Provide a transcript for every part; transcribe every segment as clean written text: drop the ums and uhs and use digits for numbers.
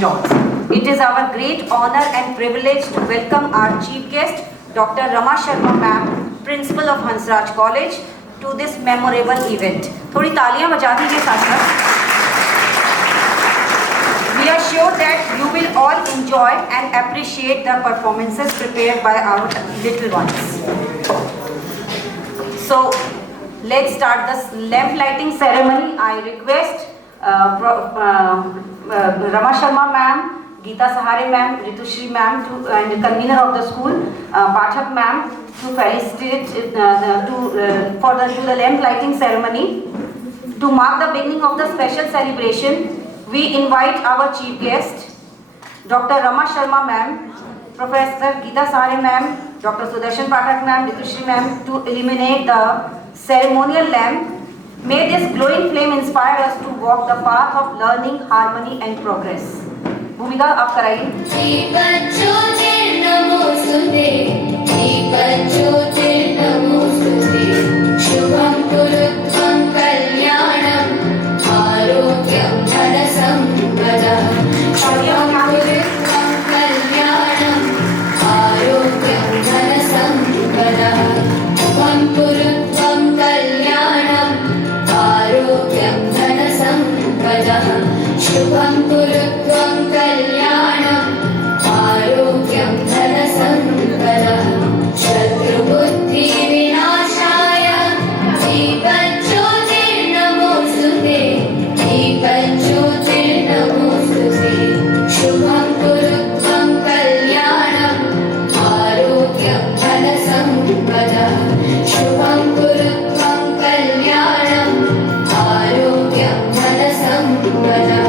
stalls. It is our great honor and privilege to welcome our chief guest, Dr. Rama Sharma Ma'am, Principal of Hansraj College, to this memorable event. थोड़ी तालियां बजा दीजिए साथ। We are sure that you will all enjoy and appreciate the performances prepared by our little ones. So, let's start the lamp lighting ceremony. I request Rama Sharma Ma'am, Geeta Sahare Ma'am, Ritushri Ma'am, and the convener of the school, Pathak Ma'am, to felicitate for the lamp lighting ceremony. To mark the beginning of the special celebration, we invite our chief guest, Dr. Rama Sharma Ma'am, Professor Geeta Sahare Ma'am, Dr. Sudarshan Pathak Ma'am, Ritushri Ma'am, to illuminate the ceremonial lamp. May this glowing flame inspire us to walk the path of learning, harmony and progress. भूमिका आप कराइए। शुभं कुरुत्वं कल्याणं आरोग्यं धनसम्पदः। शुभं कुरुत्वं कल्याणं आरोग्यं धनसम्पदः। शुभं कुरुत्वं कल्याणं आरोग्यं धनसम्पदः। शुभं कुरुत्वं कल्याणं आरोग्यं धनसम्पदः। शत्रुबुद्धि विनाशाय दीपज्योतिर्नमोस्तुते। दीपज्योतिर्नमोस्तुते। शुभं कुरुत्वं कल्याणं आरोग्यं धनसम्पदः। शुभं कुरुत्वं कल्याणं आरोग्यं धनसम्पदः।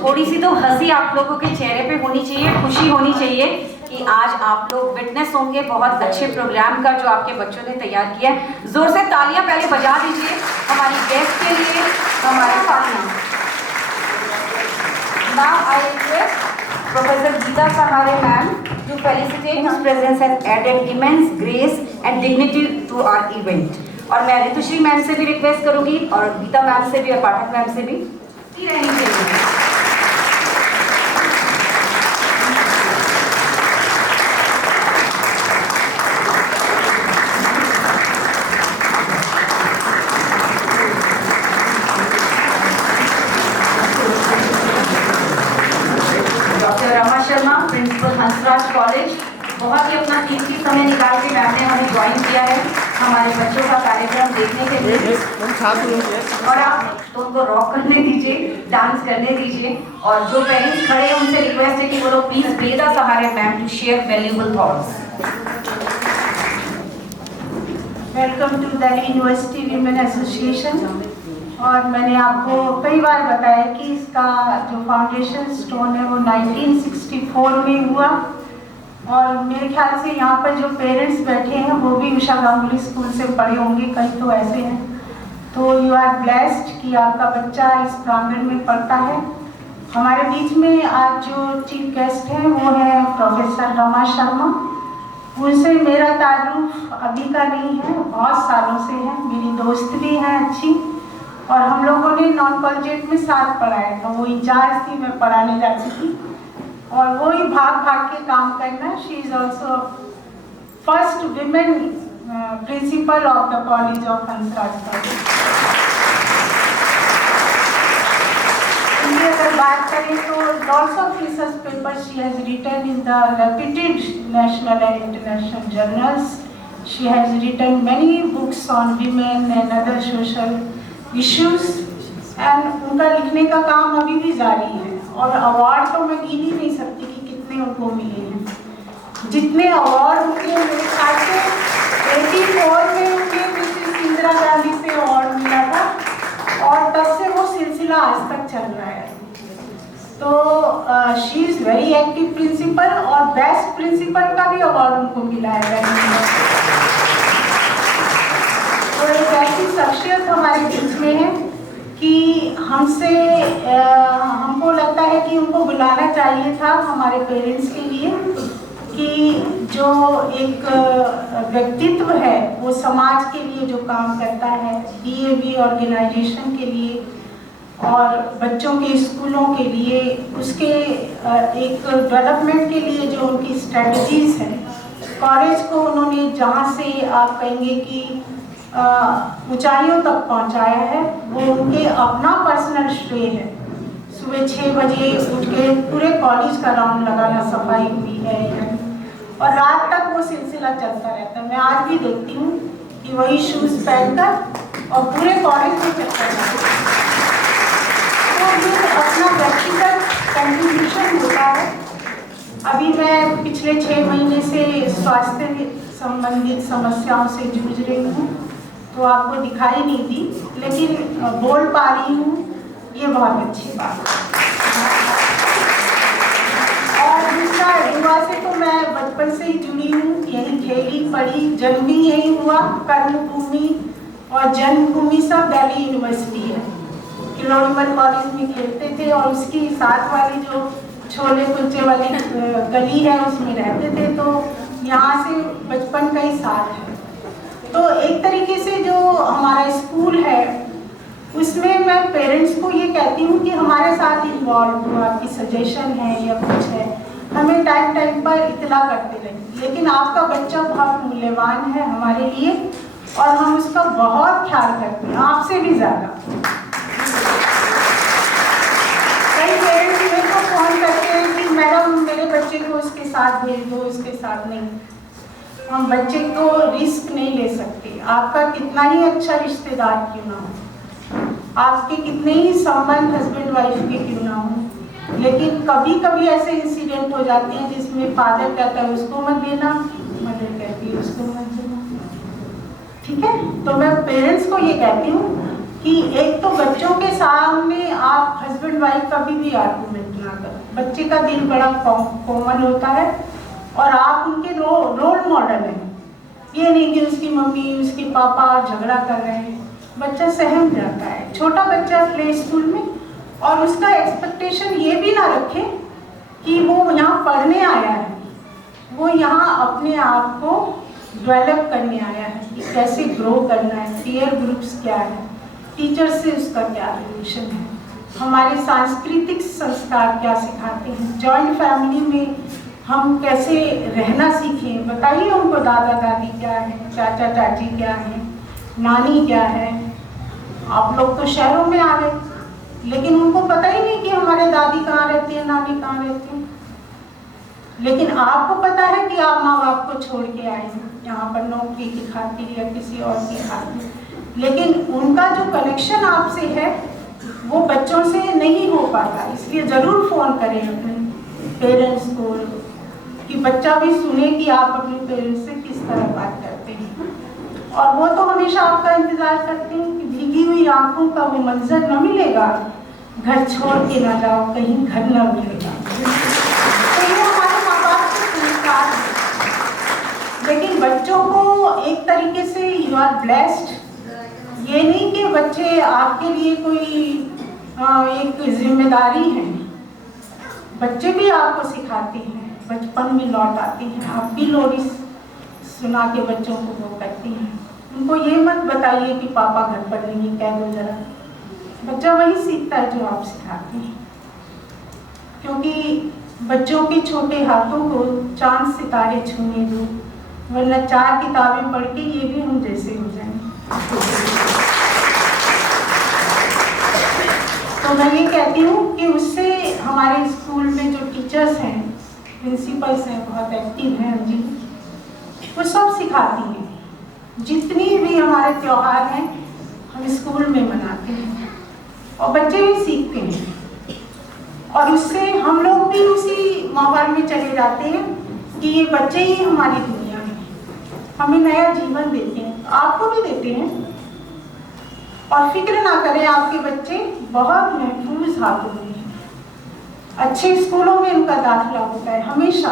थोड़ी सी तो हंसी आप लोगों के चेहरे पे होनी चाहिए, खुशी होनी चाहिए कि आज आप लोग विटनेस होंगे बहुत अच्छे प्रोग्राम का जो आपके बच्चों ने तैयार किया है। जोर से तालियां पहले बजा दीजिए हमारी गेस्ट के लिए, हमारे partner. Now I request Professor Geeta Sahare Ma'am to felicitate whose presence has added immense grace and dignity to our event. और मैं ऋतुश्री मैम से भी रिक्वेस्ट करूंगी और गीता मैम से भी और पाठक मैम से भी रहनी चाहिए। प्रिंसिपल हंसराज कॉलेज, बहुत ही अपना कीमती समय निकाल के मैम ने हमें ज्वाइन किया है हमारे बच्चों का कार्यक्रम देखने के लिए। और आप तो उनको रॉक करने दीजिए, डांस करने दीजिए। और जो पेरेंट्स खड़े हैं उनसे रिक्वेस्ट है कि वो लोग please Geeta Sahare ma'am to share valuable thoughts. Welcome to Delhi university women association. और मैंने आपको कई बार बताया कि इसका जो फाउंडेशन स्टोन है वो 1964 में हुआ। और मेरे ख्याल से यहाँ पर जो पेरेंट्स बैठे हैं वो भी उषा गांगुली स्कूल से पढ़े होंगे, कई तो ऐसे हैं। तो यू आर ब्लेस्ड कि आपका बच्चा इस प्रांगण में पढ़ता है। हमारे बीच में आज जो चीफ गेस्ट हैं वो है प्रोफेसर रमा शर्मा। उनसे मेरा ताल्लुक अभी का नहीं है, बहुत सालों से है, मेरी दोस्त भी है अच्छी। और हम लोगों ने नॉन कॉलेजिएट में साथ पढ़ाया था, वो इंचार्ज थी, मैं पढ़ाने जाती थी और वो ही भाग भाग के काम करना। She is also first women principal of the college of Hansraj college. अगर बात करें तो lots of research paper she has written in the reputed national and international journals. She has written many books on women and other social issues and उनका लिखने का काम अभी भी जारी है। और अवार्ड तो मैं गिन ही नहीं सकती कि कितने उनको मिले हैं। जितने अवार्ड होंगे मेरे ख्याल से 84 में होंगे, which is in the Indira Gandhi से अवार्ड मिला था और तब से वो सिलसिला आज तक चल रहा है। तो she is very active principal और बेस्ट प्रिंसिपल का भी अवार्ड उनको मिला है। तो एक ऐसी शख्सियत हमारे बीच में है कि हमको लगता है कि उनको बुलाना चाहिए था हमारे पेरेंट्स के लिए, कि जो एक व्यक्तित्व है वो समाज के लिए जो काम करता है, DAV ऑर्गेनाइजेशन के लिए और बच्चों के स्कूलों के लिए, उसके एक डेवलपमेंट के लिए जो उनकी स्ट्रेटजीज हैं, कॉलेज को उन्होंने जहाँ से आप कहेंगे कि ऊंचाइयों तक पहुँचाया है, वो उनके अपना पर्सनल श्रेय है। सुबह 6 बजे उठ के पूरे कॉलेज का राउंड लगाना, सफाई हुई है और रात तक वो सिलसिला चलता रहता है। मैं आज भी देखती हूँ कि वही शूज़ पहनकर और पूरे कॉलेज में चलता रहता है। तो ये अपना व्यक्तिगत कंट्रीब्यूशन होता है। अभी मैं पिछले 6 महीने से स्वास्थ्य संबंधित समस्याओं से जूझ रही हूँ, तो आपको दिखाई नहीं दी, लेकिन बोल पा रही हूँ, ये बहुत अच्छी बात है। और दूसरा, युवा से तो मैं बचपन से ही जुड़ी हूँ, यही खेली पढ़ी, जन्म भी यही हुआ, कर्मभूमि और जन्मभूमि सब दिल्ली यूनिवर्सिटी है। किलोड़ीमल कॉलेज में खेलते थे और उसकी साथ वाली जो छोले कुलचे वाली गली है उसमें रहते थे, तो यहाँ से बचपन का ही साथ है। तो एक तरीके से जो हमारा स्कूल है उसमें मैं पेरेंट्स को ये कहती हूँ कि हमारे साथ इन्वॉल्व हो, आपकी सजेशन है या कुछ है, हमें टाइम टाइम पर इत्तला करते रहिए। लेकिन आपका बच्चा बहुत मूल्यवान है हमारे लिए और हम उसका बहुत ख्याल करते हैं, आपसे भी ज़्यादा। कई पेरेंट्स मेरे को फ़ोन करते हैं कि मैडम मेरे बच्चे को उसके साथ भेज दो, उसके साथ नहीं। हम बच्चे को रिस्क नहीं ले सकते। आपका कितना ही अच्छा रिश्तेदार क्यों ना हो, आपके कितने ही संबंध हस्बैंड वाइफ के क्यों ना हो, लेकिन कभी कभी ऐसे इंसिडेंट हो जाते हैं जिसमें फादर कहता है उसको मत देना, मदर कहती है उसको मत देना। ठीक है, तो मैं पेरेंट्स को ये कहती हूँ कि एक तो बच्चों के सामने आप हस्बैंड वाइफ कभी भी आर्गुमेंट ना करो। बच्चे का दिल बड़ा कोमल होता है और आप उनके रोल मॉडल हैं। ये नहीं कि उसकी मम्मी उसके पापा झगड़ा कर रहे हैं, बच्चा सहम जाता है। छोटा बच्चा प्ले स्कूल में और उसका एक्सपेक्टेशन ये भी ना रखे कि वो यहाँ पढ़ने आया है, वो यहाँ अपने आप को डेवलप करने आया है कि कैसे ग्रो करना है, पीयर ग्रुप्स क्या है, टीचर से उसका क्या रिलेशन है, हमारे सांस्कृतिक संस्कार क्या सिखाते हैं, जॉइंट फैमिली में हम कैसे रहना सीखें। बताइए उनको दादा दादी क्या है, चाचा चाची क्या है, नानी क्या है। आप लोग तो शहरों में आ गए, लेकिन उनको पता ही नहीं कि हमारे दादी कहाँ रहती है, नानी कहाँ रहती है। लेकिन आपको पता है कि आप माँ बाप को छोड़ के आए हैं यहाँ पर नौकरी की खातिर या किसी और की खातिर, लेकिन उनका जो कनेक्शन आपसे है वो बच्चों से नहीं हो पाता। इसलिए ज़रूर फ़ोन करें अपने पेरेंट्स को कि बच्चा भी सुने कि आप अपने पेरेंट्स से किस तरह बात करते हैं। और वो तो हमेशा आपका इंतज़ार करते हैं कि भीगी हुई आंखों का वो मंजर न मिलेगा, घर छोड़ के ना जाओ, कहीं घर न मिलेगा। तो ये हमारे माँ बाप के संस्कार हैं। लेकिन बच्चों को एक तरीके से यू आर ब्लेस्ड, ये नहीं कि बच्चे आपके लिए कोई एक जिम्मेदारी है। बच्चे भी आपको सिखाते हैं, बचपन में लौट आते हैं, आप भी लोरी सुना के बच्चों को वो करती हैं। उनको ये मत बताइए कि पापा घर पर नहीं, कह दो जरा। बच्चा वही सीखता है जो आप सिखाते हैं, क्योंकि बच्चों के छोटे हाथों को चांद सितारे छूने दो, वरना 4 किताबें पढ़ के ये भी हम जैसे हो जाएंगे। तो मैं ये कहती हूँ कि उससे हमारे स्कूल में जो टीचर्स हैं, प्रिंसिपल्स हैं, बहुत एक्टिव हैं जी, वो सब सिखाती हैं। जितनी भी हमारे त्यौहार हैं हम स्कूल में मनाते हैं और बच्चे भी सीखते हैं और उससे हम लोग भी उसी माहौल में चले जाते हैं कि ये बच्चे ही हमारी दुनिया है, हमें नया जीवन देते हैं। आपको भी देते हैं, और फिक्र ना करें, आपके बच्चे बहुत महफूज हाथों में हैं। अच्छे स्कूलों में उनका दाखिला होता है हमेशा।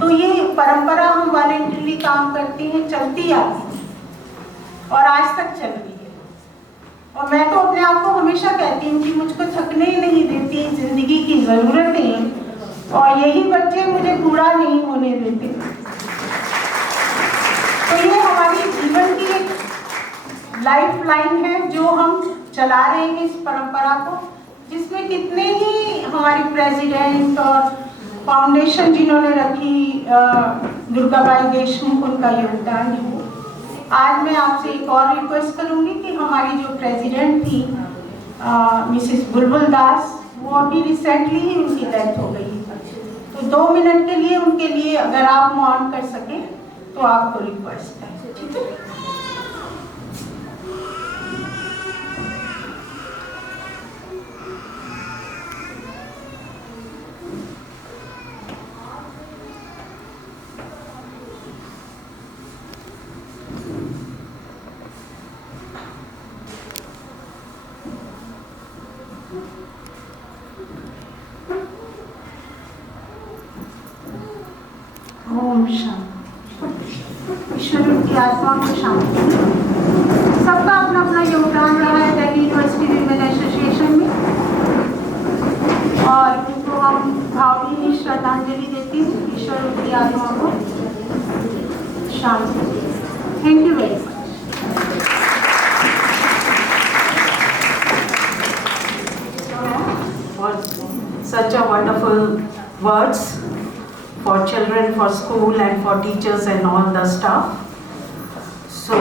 तो ये परंपरा हम वॉलेंटरी काम करते हैं, चलती आती है और आज तक चल रही है। और मैं तो अपने आप को हमेशा कहती हूँ कि मुझको थकने ही नहीं देती जिंदगी की ज़रूरतें, और यही बच्चे मुझे बूढ़ा नहीं होने देते। तो ये हमारी जीवन की एक लाइफ लाइन है जो हम चला रहे हैं इस परंपरा को, जिसमें कितने ही हमारी प्रेसिडेंट और फाउंडेशन जिन्होंने रखी, दुर्गाबाई देशमुख, उनका योगदान है। आज मैं आपसे एक और रिक्वेस्ट करूंगी कि हमारी जो प्रेसिडेंट थी मिसेस बुलबुल दास, वो अभी रिसेंटली ही उनकी डेथ हो गई। तो 2 मिनट के लिए उनके लिए अगर आप मौन कर सकें तो आपको रिक्वेस्ट है, ठीक है? ओम शांति। ईश्वर की आत्मा को शांति। सबका अपना अपना योगदान रहा है दिल्ली यूनिवर्सिटी विमेन एसोसिएशन में, और उनको हम भावभीनी श्रद्धांजलि देती हूँ। ईश्वर की आत्मा को शांति। Thank you very much. Such a wonderful words for children, for school and for teachers and all the staff. So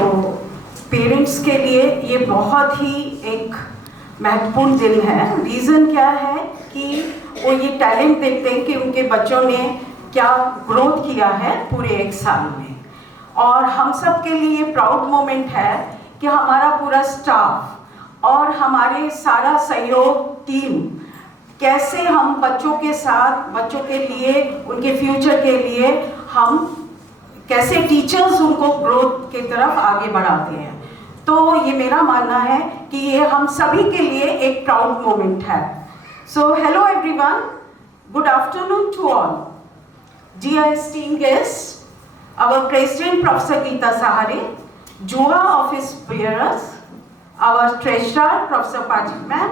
parents के लिए ये बहुत ही एक महत्वपूर्ण दिन है। रीज़न क्या है कि वो ये टैलेंट देखते हैं कि उनके बच्चों ने क्या ग्रोथ किया है पूरे 1 साल में, और हम सब के लिए ये प्राउड मोमेंट है कि हमारा पूरा स्टाफ और हमारे सारा सहयोग टीम कैसे हम बच्चों के साथ, बच्चों के लिए, उनके फ्यूचर के लिए हम कैसे टीचर्स उनको ग्रोथ की तरफ आगे बढ़ाते हैं। तो ये मेरा मानना है कि ये हम सभी के लिए एक प्राउड मोमेंट है। So hello everyone, good afternoon to all. Dear esteemed guests, our President Professor Geeta Sahare, JUA office bearers, our Treasurer Professor Pathak Ma'am,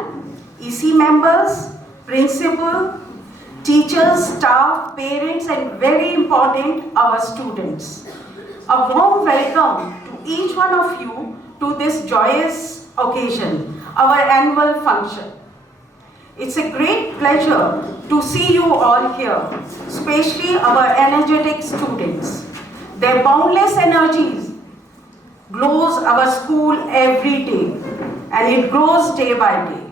EC members, principal, teachers, staff, parents, and very important, our students. A warm welcome to each one of you to this joyous occasion, our annual function. It's a great pleasure to see you all here, especially our energetic students. Their boundless energies glows our school every day, and it grows day by day.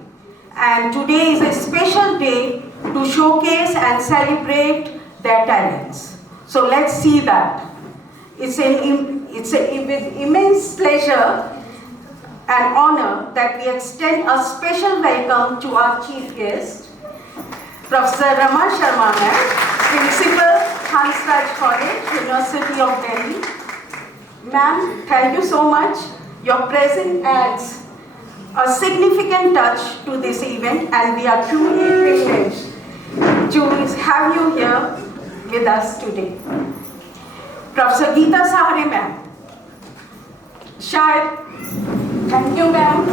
And today is a special day to showcase and celebrate their talents. So let's see that. It's with immense pleasure and honor that we extend a special welcome to our chief guest, Professor Rama Sharma Ma'am, Principal, Hansraj College, University of Delhi. Ma'am, thank you so much. Your presence adds a significant touch to this event, and we are truly privileged to have you here with us today. Professor Geeta Sahare Ma'am, thank you ma'am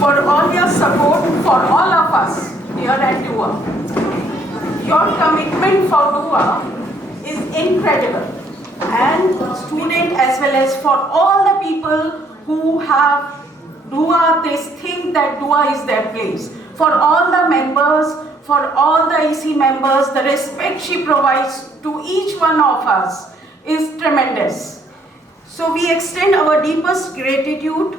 for all your support for all of us here at DUA. Your commitment for DUA is incredible, and student as well as for all the people who have DUA, they think that DUA is their place. For all the members, for all the EC members, the respect she provides to each one of us is tremendous. So we extend our deepest gratitude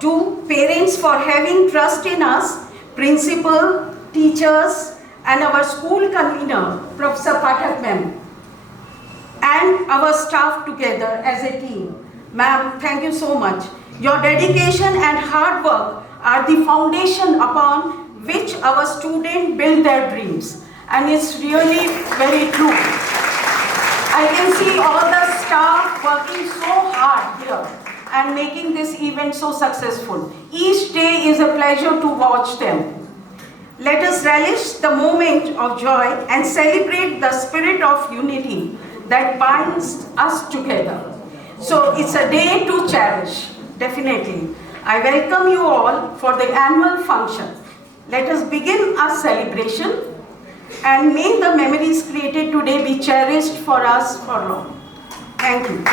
to parents for having trust in us, principal, teachers, and our school convener, Professor Pathak Ma'am, and our staff together as a team. Ma'am, thank you so much. Your dedication and hard work are the foundation upon which our students build their dreams, and it's really very true. I can see all the staff working so hard here and making this event so successful. Each day is a pleasure to watch them. Let us relish the moment of joy and celebrate the spirit of unity that binds us together. So it's a day to cherish, definitely. I welcome you all for the annual function. Let us begin our celebration and may the memories created today be cherished for us for long. Thank you.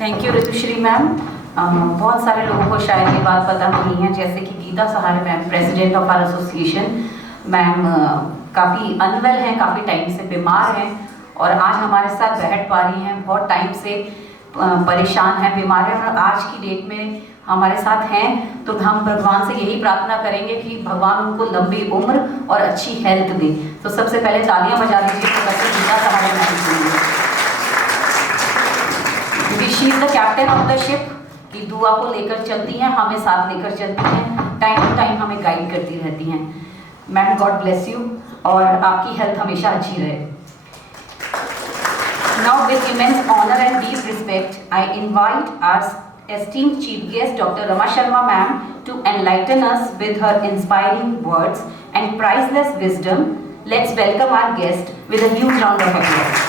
Thank you Ritushree ma'am. बहुत सारे लोगों को शायद ये बात पता नहीं है, जैसे कि Geeta Sahare ma'am, president of our association. Ma'am काफ़ी अनवेल हैं, काफ़ी टाइम से बीमार हैं और आज हमारे साथ बैठ पा रही हैं। बहुत टाइम से परेशान हैं, बीमार हैं और आज की डेट में हमारे साथ हैं। तो हम भगवान से यही प्रार्थना करेंगे कि भगवान उनको लंबी उम्र और अच्छी हेल्थ दे। तो सबसे पहले तालियां बजा लीजिए प्रोफेसर गीता सहारे मैम के लिए। She is the captain of the ship, की दुआ को लेकर चलती हैं, हमें साथ लेकर चलती हैं, टाइम टू टाइम हमें गाइड करती रहती हैं। मैम गॉड ब्लेस यू और आपकी हेल्थ हमेशा अच्छी रहे। Now with immense honour and deep respect I invite our esteemed chief guest Dr. Rama Sharma ma'am to enlighten us with her inspiring words and priceless wisdom. Let's welcome our guest with a huge round of applause.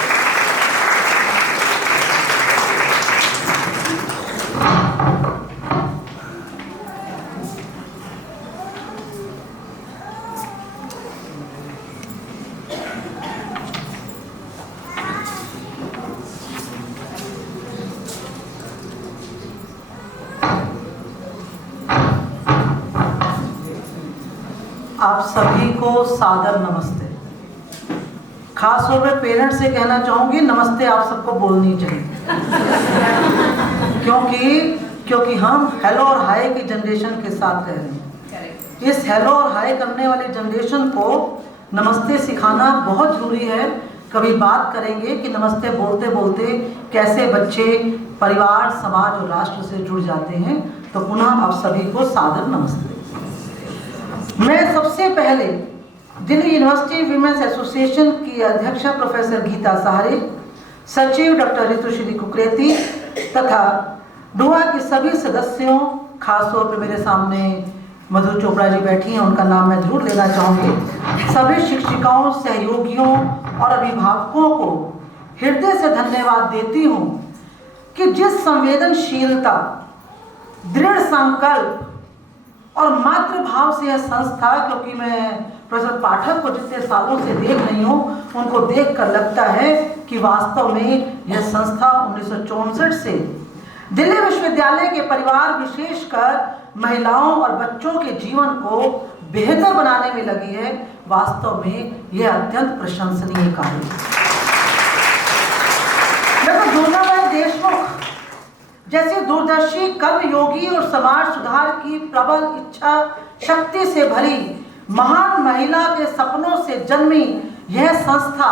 आप सभी को सादर नमस्ते। खास तौर पे parents से कहना चाहूँगी नमस्ते आप सबको बोलनी चाहिए क्योंकि हम हेलो और हाय की जनरेशन के साथ कह रहे हैं। इस हेलो और हाय करने वाली जनरेशन को नमस्ते सिखाना बहुत ज़रूरी है। कभी बात करेंगे कि नमस्ते बोलते बोलते कैसे बच्चे परिवार, समाज और राष्ट्र से जुड़ जाते हैं। तो पुनः आप सभी को सादर नमस्ते। मैं सबसे पहले दिल्ली यूनिवर्सिटी विमेंस एसोसिएशन की अध्यक्षा प्रोफेसर गीता सहारे, सचिव डॉक्टर ऋतुश्री कुकरेती तथा डुआ के सभी सदस्यों, खासतौर पर मेरे सामने मधु चोपड़ा जी बैठी हैं, उनका नाम मैं जरूर लेना चाहूँगी, सभी शिक्षिकाओं, सहयोगियों और अभिभावकों को हृदय से धन्यवाद देती हूँ कि जिस संवेदनशीलता, दृढ़ संकल्प और मातृभाव से यह संस्था, क्योंकि मैं प्रोफेसर पाठक को जितने सालों से देख रही हूँ, उनको देखकर लगता है कि वास्तव में यह संस्था 1964 से दिल्ली विश्वविद्यालय के परिवार, विशेषकर महिलाओं और बच्चों के जीवन को बेहतर बनाने में लगी है। वास्तव में यह अत्यंत प्रशंसनीय कार्य है। ज्योतिबा देशमुख जैसे दूरदर्शी, कर्मयोगी और समाज सुधार की प्रबल इच्छा शक्ति से भरी महान महिला के सपनों से जन्मी यह संस्था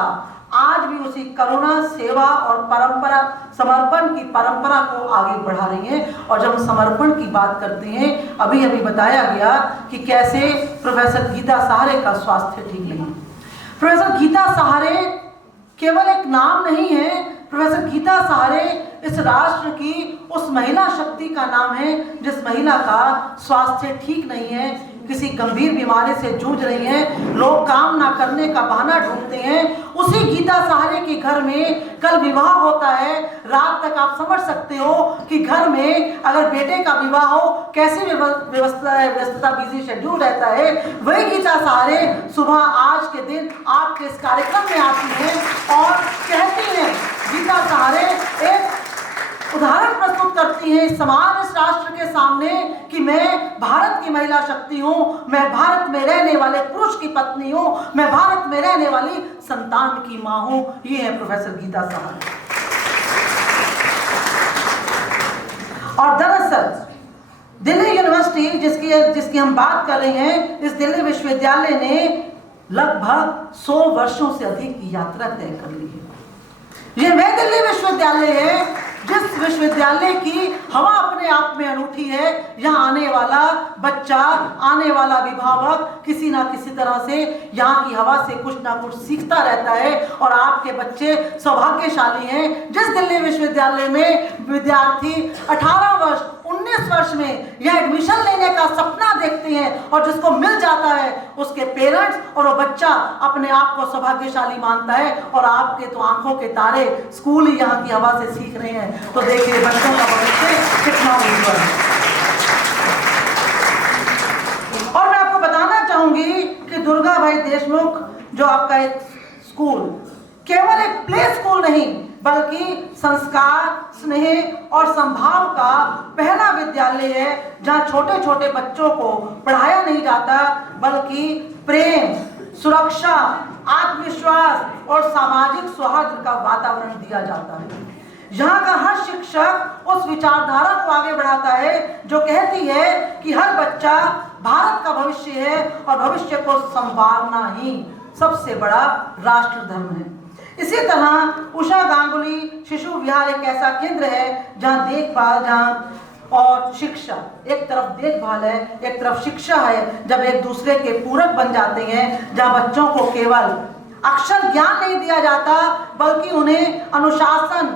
आज भी उसी करुणा, सेवा और परंपरा, समर्पण की परंपरा को आगे बढ़ा रही है। और जब हम समर्पण की बात करते हैं, अभी बताया गया कि कैसे प्रोफेसर गीता सहारे का स्वास्थ्य ठीक नहीं। प्रोफेसर गीता सहारे केवल एक नाम नहीं है, प्रोफेसर गीता सहारे इस राष्ट्र की उस महिला शक्ति का नाम है जिस महिला का स्वास्थ्य ठीक नहीं है, किसी गंभीर बीमारी से जूझ रही हैं, लोग काम ना करने का बहाना ढूंढते हैं। उसी गीता सहारे के घर में कल विवाह होता है। रात तक आप समझ सकते हो कि घर में अगर बेटे का विवाह हो कैसे व्यस्तता, बिजी शेड्यूल रहता है। वही गीता सहारे सुबह आज के दिन आपके इस कार्यक्रम में आती है और कहती है, गीता सहारे एक उदाहरण प्रस्तुत करती है इस समाज, इस राष्ट्र के सामने कि मैं भारत की महिला शक्ति हूँ, मैं भारत में रहने वाले पुरुष की पत्नी हूँ, मैं भारत में रहने वाली संतान की माँ हूँ। ये है प्रोफेसर गीता सहारे। और दरअसल दिल्ली यूनिवर्सिटी जिसकी हम बात कर रहे हैं, इस दिल्ली विश्वविद्यालय ने लगभग 100 वर्षों से अधिक की यात्रा तय कर ली है। ये वह दिल्ली विश्वविद्यालय है जिस विश्वविद्यालय की हवा अपने आप में अनूठी है, यहाँ आने वाला बच्चा, आने वाला अभिभावक किसी ना किसी तरह से यहाँ की हवा से कुछ ना कुछ सीखता रहता है। और आपके बच्चे सौभाग्यशाली हैं जिस दिल्ली विश्वविद्यालय में विद्यार्थी 18 वर्ष 19 वर्ष में यह एडमिशन लेने का सपना देखते हैं और जिसको मिल जाता है उसके पेरेंट्स और वो बच्चा अपने आप को सौभाग्यशाली मानता है। और आपके तो आंखों के तारे स्कूल ही यहाँ की हवा से सीख रहे हैं, तो देखिए बच्चों का भविष्य कितना उज्जवल है। और मैं आपको बताना चाहूंगी कि दुर्गा भाई देशमुख जो आपका एक स्कूल केवल एक प्ले स्कूल नहीं बल्कि संस्कार, स्नेह और संभाव का पहला विद्यालय है, जहां छोटे छोटे बच्चों को पढ़ाया नहीं जाता बल्कि प्रेम, सुरक्षा, आत्मविश्वास और सामाजिक सौहार्द का वातावरण दिया जाता है। यहाँ का हर शिक्षक उस विचारधारा को आगे बढ़ाता है जो कहती है कि हर बच्चा भारत का भविष्य है और भविष्य को संवारना ही सबसे बड़ा राष्ट्र धर्म है। इसी तरह उषा गांगुली शिशु विहार एक ऐसा केंद्र है जहाँ देखभाल, और शिक्षा, एक तरफ देखभाल है, एक तरफ शिक्षा है, जब एक दूसरे के पूरक बन जाते हैं, जहाँ बच्चों को केवल अक्षर ज्ञान नहीं दिया जाता बल्कि उन्हें अनुशासन,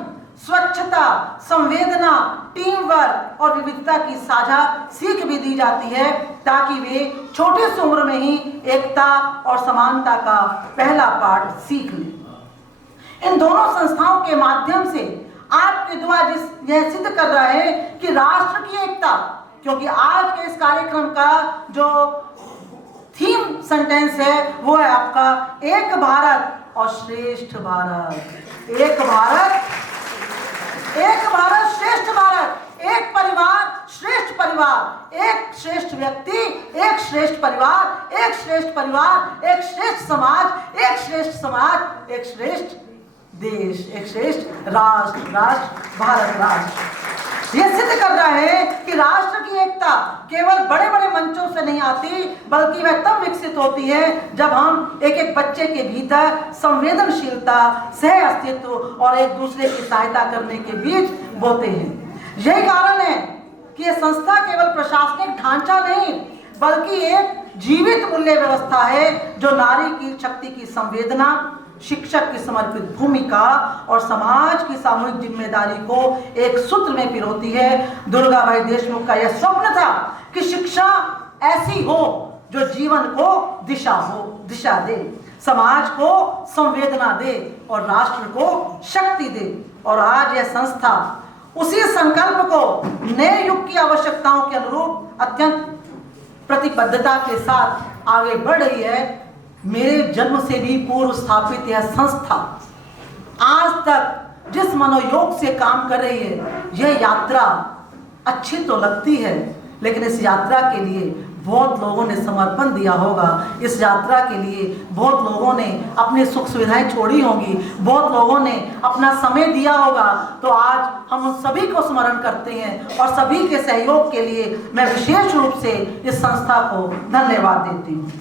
स्वच्छता, संवेदना, टीम वर्क और विविधता की साझा सीख भी दी जाती है ताकि वे छोटी सी उम्र में ही एकता और समानता का पहला पाठ सीख लें। इन दोनों संस्थाओं के माध्यम से आपके द्वारा यह सिद्ध कर रहा है कि राष्ट्र की एकता, क्योंकि आज के इस कार्यक्रम का जो थीम सेंटेंस है वो है आपका एक भारत और श्रेष्ठ भारत। एक भारत श्रेष्ठ भारत, एक परिवार श्रेष्ठ परिवार, एक श्रेष्ठ व्यक्ति, एक श्रेष्ठ परिवार, एक श्रेष्ठ परिवार, एक श्रेष्ठ समाज, एक श्रेष्ठ समाज, एक श्रेष्ठ देश, एक श्रेष्ठ राष्ट्र, भारत राष्ट्र। यह सिद्ध कर रहा है कि राष्ट्र की एकता केवल बड़े बड़े मंचों से नहीं आती बल्कि वह तब विकसित होती है जब हम एक एक बच्चे के भीतर संवेदनशीलता, सह अस्तित्व और एक दूसरे की सहायता करने के बीच बोते हैं। यही कारण है कि यह संस्था केवल प्रशासनिक ढांचा नहीं बल्कि एक जीवित मूल्य व्यवस्था है जो नारी की शक्ति की संवेदना, शिक्षक की समर्पित भूमिका और समाज की सामूहिक जिम्मेदारी को एक सूत्र में पिरोती है। दुर्गा भाई देशमुख का यह स्वप्न था कि शिक्षा ऐसी हो जो जीवन को दिशा दे, समाज को संवेदना दे और राष्ट्र को शक्ति दे। और आज यह संस्था उसी संकल्प को नए युग की आवश्यकताओं के अनुरूप अत्यंत प्रतिबद्धता के साथ आगे बढ़ रही है। मेरे जन्म से भी पूर्व स्थापित यह संस्था आज तक जिस मनोयोग से काम कर रही है, यह यात्रा अच्छी तो लगती है लेकिन इस यात्रा के लिए बहुत लोगों ने समर्पण दिया होगा, इस यात्रा के लिए बहुत लोगों ने अपनी सुख सुविधाएं छोड़ी होंगी, बहुत लोगों ने अपना समय दिया होगा। तो आज हम उन सभी को स्मरण करते हैं और सभी के सहयोग के लिए मैं विशेष रूप से इस संस्था को धन्यवाद देती हूँ।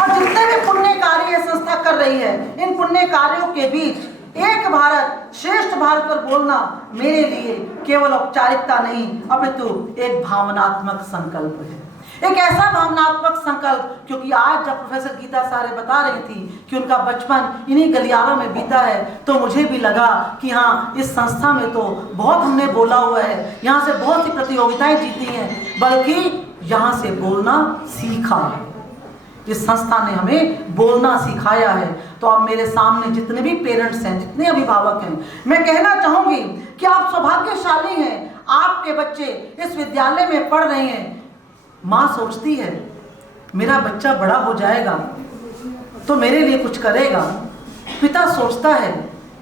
और जितने भी पुण्य कार्य यह संस्था कर रही है, इन पुण्य कार्यों के बीच एक भारत श्रेष्ठ भारत पर बोलना मेरे लिए केवल औपचारिकता नहीं अपितु एक भावनात्मक संकल्प है। एक ऐसा भावनात्मक संकल्प क्योंकि आज जब प्रोफेसर गीता सारे बता रही थी कि उनका बचपन इन्हीं गलियारों में बीता है, तो मुझे भी लगा कि हाँ, इस संस्था में तो बहुत हमने बोला हुआ है, यहाँ से बहुत सी प्रतियोगिताएं जीती हैं, बल्कि यहाँ से बोलना सीखा है। इस संस्था ने हमें बोलना सिखाया है। तो अब मेरे सामने जितने भी पेरेंट्स हैं, जितने अभिभावक हैं, मैं कहना चाहूंगी कि आप सौभाग्यशाली हैं, आपके बच्चे इस विद्यालय में पढ़ रहे हैं। माँ सोचती है मेरा बच्चा बड़ा हो जाएगा तो मेरे लिए कुछ करेगा, पिता सोचता है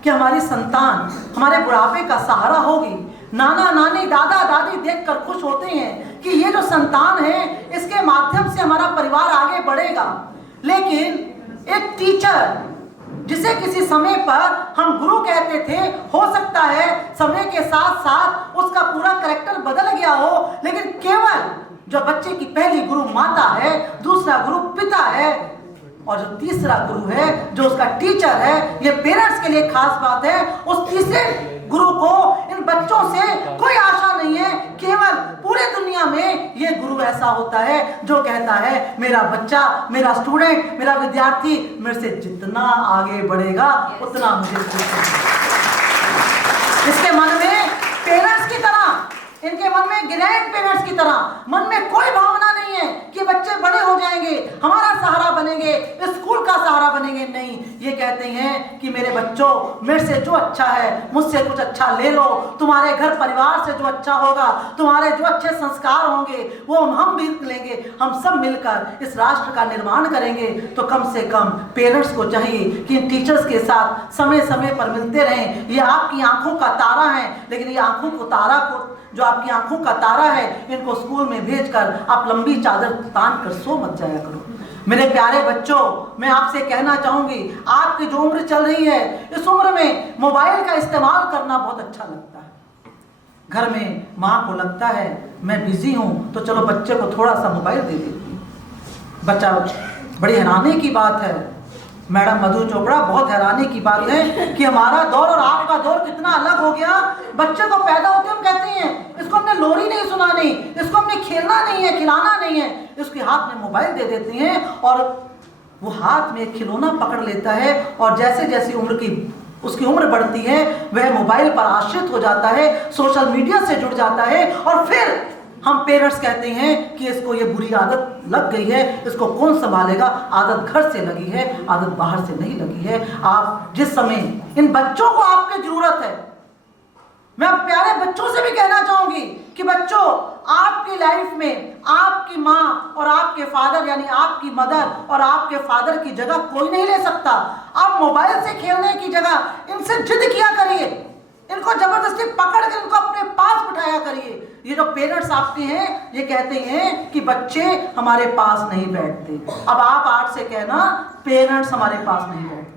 कि हमारी संतान हमारे बुढ़ापे का सहारा होगी, नाना नानी दादा दादी देखकर खुश होते हैं कि ये जो संतान है इसके माध्यम से हमारा परिवार आगे बढ़ेगा। लेकिन एक टीचर जिसे किसी समय पर हम गुरु कहते थे, हो सकता है समय के साथ साथ उसका पूरा कैरेक्टर बदल गया हो, लेकिन केवल जो बच्चे की पहली गुरु माता है, दूसरा गुरु पिता है, और जो तीसरा गुरु है, जो उसका टीचर है, ये पेरेंट्स के लिए खास बात है, उस तीसरे गुरु को इन बच्चों से कोई आशा नहीं है। केवल पूरे दुनिया में ये गुरु ऐसा होता है जो कहता है मेरा बच्चा, मेरा स्टूडेंट, मेरा विद्यार्थी मेरे से जितना आगे बढ़ेगा उतना मुझे खुश है। इसके मन में पेरेंट्स की तरह, इनके मन में ग्रैंड पेरेंट्स की तरह मन में कोई भावना नहीं है कि बच्चे बड़े हो जाएंगे, हमारा सहारा बनेंगे, स्कूल का सहारा बनेंगे। नहीं, ये कहते हैं कि मेरे बच्चों, मेरे से जो अच्छा है मुझसे कुछ अच्छा ले लो, तुम्हारे घर परिवार से जो अच्छा होगा, तुम्हारे जो अच्छे संस्कार होंगे वो हम भी लेंगे, हम सब मिलकर इस राष्ट्र का निर्माण करेंगे। तो कम से कम पेरेंट्स को चाहिए कि इन टीचर्स के साथ समय समय पर मिलते रहें। ये आपकी आंखों का तारा है, लेकिन ये आंखों को तारा को, जो आपकी आंखों का तारा है, इनको स्कूल में भेजकर आप लंबी चादर तान कर सो मत जाया करो। मेरे प्यारे बच्चों, मैं आपसे कहना चाहूंगी, आपकी जो उम्र चल रही है, इस उम्र में मोबाइल का इस्तेमाल करना बहुत अच्छा लगता है। घर में माँ को लगता है मैं बिजी हूं तो चलो बच्चे को थोड़ा सा मोबाइल दे देती हूं। बच्चा, बड़ी हैरानी की बात है मैडम मधु चोपड़ा, बहुत हैरानी की बात है कि हमारा दौर और आपका दौर कितना अलग हो गया। बच्चे को पैदा होते हम कहते हैं इसको हमने लोरी नहीं सुनानी, इसको हमने खेलना नहीं है, खिलाना नहीं है, इसके हाथ में मोबाइल दे देते हैं और वो हाथ में खिलौना पकड़ लेता है और जैसे जैसे उसकी उम्र बढ़ती है वह मोबाइल पर आश्रित हो जाता है, सोशल मीडिया से जुड़ जाता है और फिर हम पेरेंट्स कहते हैं कि इसको ये बुरी आदत लग गई है, इसको कौन संभालेगा। आदत घर से लगी है, आदत बाहर से नहीं लगी है। आप जिस समय इन बच्चों को आपकी जरूरत है, मैं प्यारे बच्चों से भी कहना चाहूंगी कि बच्चों, आपकी लाइफ में आपकी माँ और आपके फादर यानी आपकी मदर और आपके फादर की जगह कोई नहीं ले सकता। आप मोबाइल से खेलने की जगह इनसे जिद किया करिए, इनको जबरदस्ती पकड़ कर इनको अपने पास बिठाया करिए। ये जो पेरेंट्स आपके हैं ये कहते हैं कि बच्चे हमारे पास नहीं बैठते। अब आप आज से कहना पेरेंट्स हमारे पास नहीं बैठते,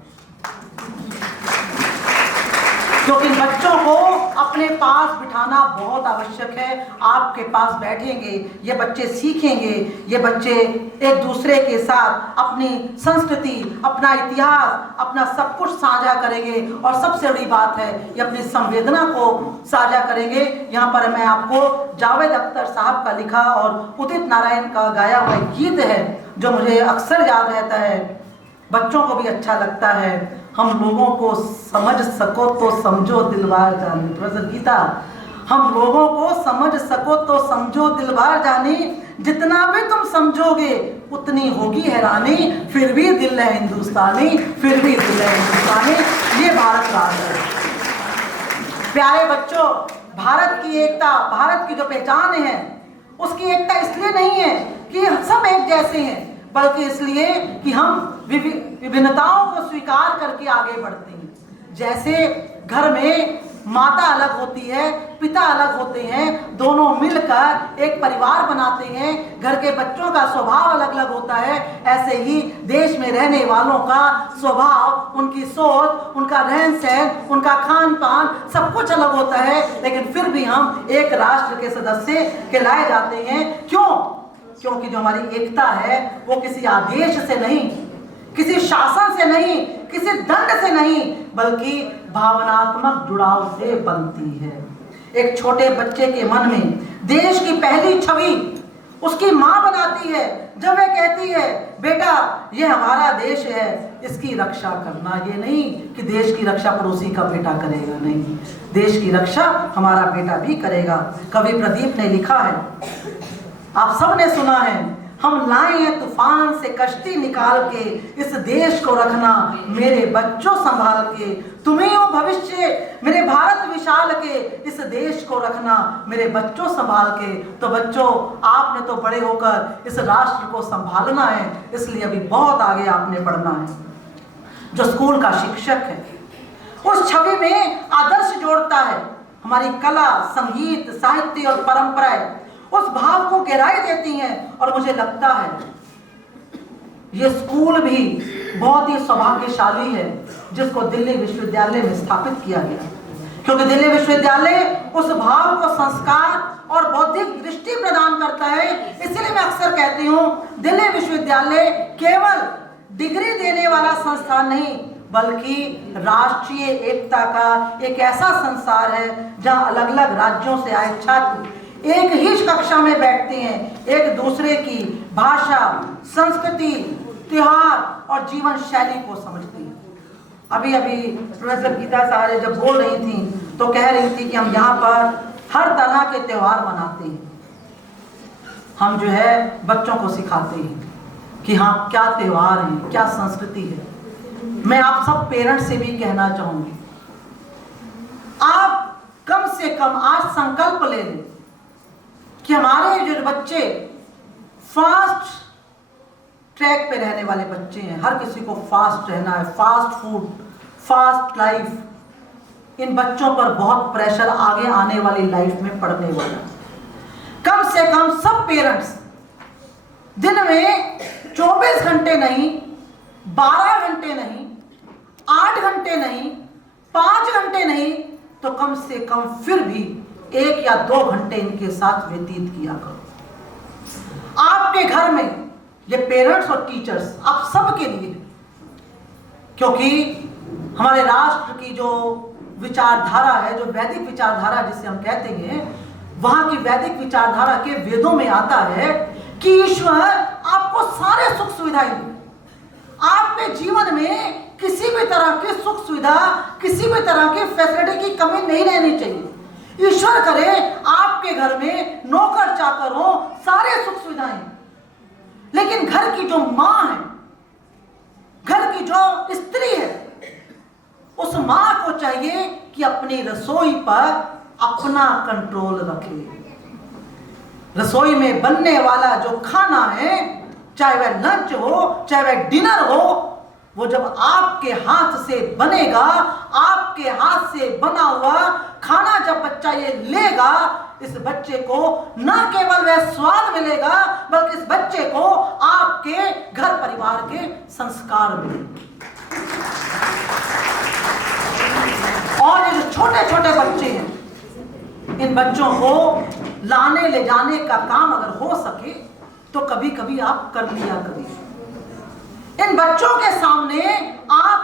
क्योंकि बच्चों को अपने पास बिठाना बहुत आवश्यक है। आपके पास बैठेंगे, ये बच्चे सीखेंगे, ये बच्चे एक दूसरे के साथ अपनी संस्कृति, अपना इतिहास, अपना सब कुछ साझा करेंगे और सबसे बड़ी बात है ये अपनी संवेदना को साझा करेंगे। यहाँ पर मैं आपको जावेद अख्तर साहब का लिखा और उदित नारायण का गाया हुआ गीत है जो मुझे अक्सर याद रहता है, बच्चों को भी अच्छा लगता है। हम लोगों को समझ सको तो समझो दिलवार जानी, प्रोफेसर गीता, हम लोगों को समझ सको तो समझो दिलवार जानी, जितना भी तुम समझोगे उतनी होगी हैरानी, फिर भी दिल है हिंदुस्तानी, फिर भी दिल है हिंदुस्तानी। ये भारत राज है। प्यारे बच्चों, भारत की एकता, भारत की जो पहचान है उसकी एकता इसलिए नहीं है कि सब एक जैसे हैं, बल्कि इसलिए कि हम विभिन्नताओं को स्वीकार करके आगे बढ़ते हैं। जैसे घर में माता अलग होती है, पिता अलग होते हैं, दोनों मिलकर एक परिवार बनाते हैं, घर के बच्चों का स्वभाव अलग अलग होता है, ऐसे ही देश में रहने वालों का स्वभाव, उनकी सोच, उनका रहन सहन, उनका खान पान सब कुछ अलग होता है, लेकिन फिर भी हम एक राष्ट्र के सदस्य कहलाए जाते हैं। क्यों? क्योंकि जो हमारी एकता है वो किसी आदेश से नहीं, किसी शासन से नहीं, किसी दंड से नहीं, बल्कि भावनात्मक जुड़ाव से बनती है। एक छोटे बच्चे के मन में देश की पहली छवि उसकी माँ बनाती है जब वह कहती है बेटा ये हमारा देश है, इसकी रक्षा करना। ये नहीं कि देश की रक्षा पड़ोसी का बेटा करेगा, नहीं, देश की रक्षा हमारा बेटा भी करेगा। कवि प्रदीप ने लिखा है, आप सब ने सुना है, हम लाए हैं तूफान से कश्ती निकाल के, इस देश को रखना मेरे बच्चों संभाल के, तुम्हें हो भविष्य मेरे भारत विशाल के, इस देश को रखना मेरे बच्चों संभाल के। तो बच्चों, आपने तो बड़े होकर इस राष्ट्र को संभालना है, इसलिए अभी बहुत आगे आपने बढ़ना है। जो स्कूल का शिक्षक है उस छवि में आदर्श जोड़ता है, हमारी कला, संगीत, साहित्य और परंपराएं उस भाव को गहराई देती हैं। और मुझे लगता है ये स्कूल भी बहुत ही सौभाग्यशाली है जिसको दिल्ली विश्वविद्यालय में स्थापित किया गया, क्योंकि दिल्ली विश्वविद्यालय उस भाव को संस्कार और बौद्धिक दृष्टि प्रदान करता है। इसलिए मैं अक्सर कहती हूँ दिल्ली विश्वविद्यालय केवल डिग्री देने वाला संस्थान नहीं, बल्कि राष्ट्रीय एकता का एक ऐसा संसार है जहां अलग अलग राज्यों से आए छात्र एक ही कक्षा में बैठते हैं, एक दूसरे की भाषा, संस्कृति, त्योहार और जीवन शैली को समझते हैं। अभी अभी प्रोफेसर गीता सहारे जब बोल रही थी तो कह रही थी कि हम यहाँ पर हर तरह के त्योहार मनाते हैं। हम जो है बच्चों को सिखाते हैं कि हाँ क्या त्योहार है, क्या संस्कृति है। मैं आप सब पेरेंट्स से भी कहना चाहूंगी, आप कम से कम आज संकल्प ले लें कि हमारे जो बच्चे फास्ट ट्रैक पे रहने वाले बच्चे हैं, हर किसी को फास्ट रहना है, फास्ट फूड, फास्ट लाइफ, इन बच्चों पर बहुत प्रेशर आगे आने वाली लाइफ में पड़ने वाला है। कम से कम सब पेरेंट्स दिन में 24 घंटे नहीं, 12 घंटे नहीं, 8 घंटे नहीं, 5 घंटे नहीं, तो कम से कम फिर भी 1 या 2 घंटे इनके साथ व्यतीत किया करो। आपके घर में ये पेरेंट्स और टीचर्स आप सब के लिए, क्योंकि हमारे राष्ट्र की जो विचारधारा है, जो वैदिक विचारधारा जिसे हम कहते हैं, वहां की वैदिक विचारधारा के वेदों में आता है कि ईश्वर आपको सारे सुख सुविधाएं दे। आपके जीवन में किसी भी तरह की सुख सुविधा, किसी भी तरह की फैसिलिटी की कमी नहीं रहनी चाहिए। ईश्वर करे आपके घर में नौकर चाकर हो, सारे सुख सुविधाएं, लेकिन घर की जो मां है, घर की जो स्त्री है, उस मां को चाहिए कि अपनी रसोई पर अपना कंट्रोल रखे। रसोई में बनने वाला जो खाना है, चाहे वह लंच हो, चाहे वह डिनर हो, वो जब आपके हाथ से बनेगा, आपके हाथ से बना हुआ खाना जब बच्चा ये लेगा, इस बच्चे को न केवल वह स्वाद मिलेगा, बल्कि इस बच्चे को आपके घर परिवार के संस्कार मिलेंगे। और ये जो छोटे छोटे बच्चे हैं, इन बच्चों को लाने ले जाने का काम अगर हो सके तो कभी कभी आप कर लिया करिए। इन बच्चों के सामने आप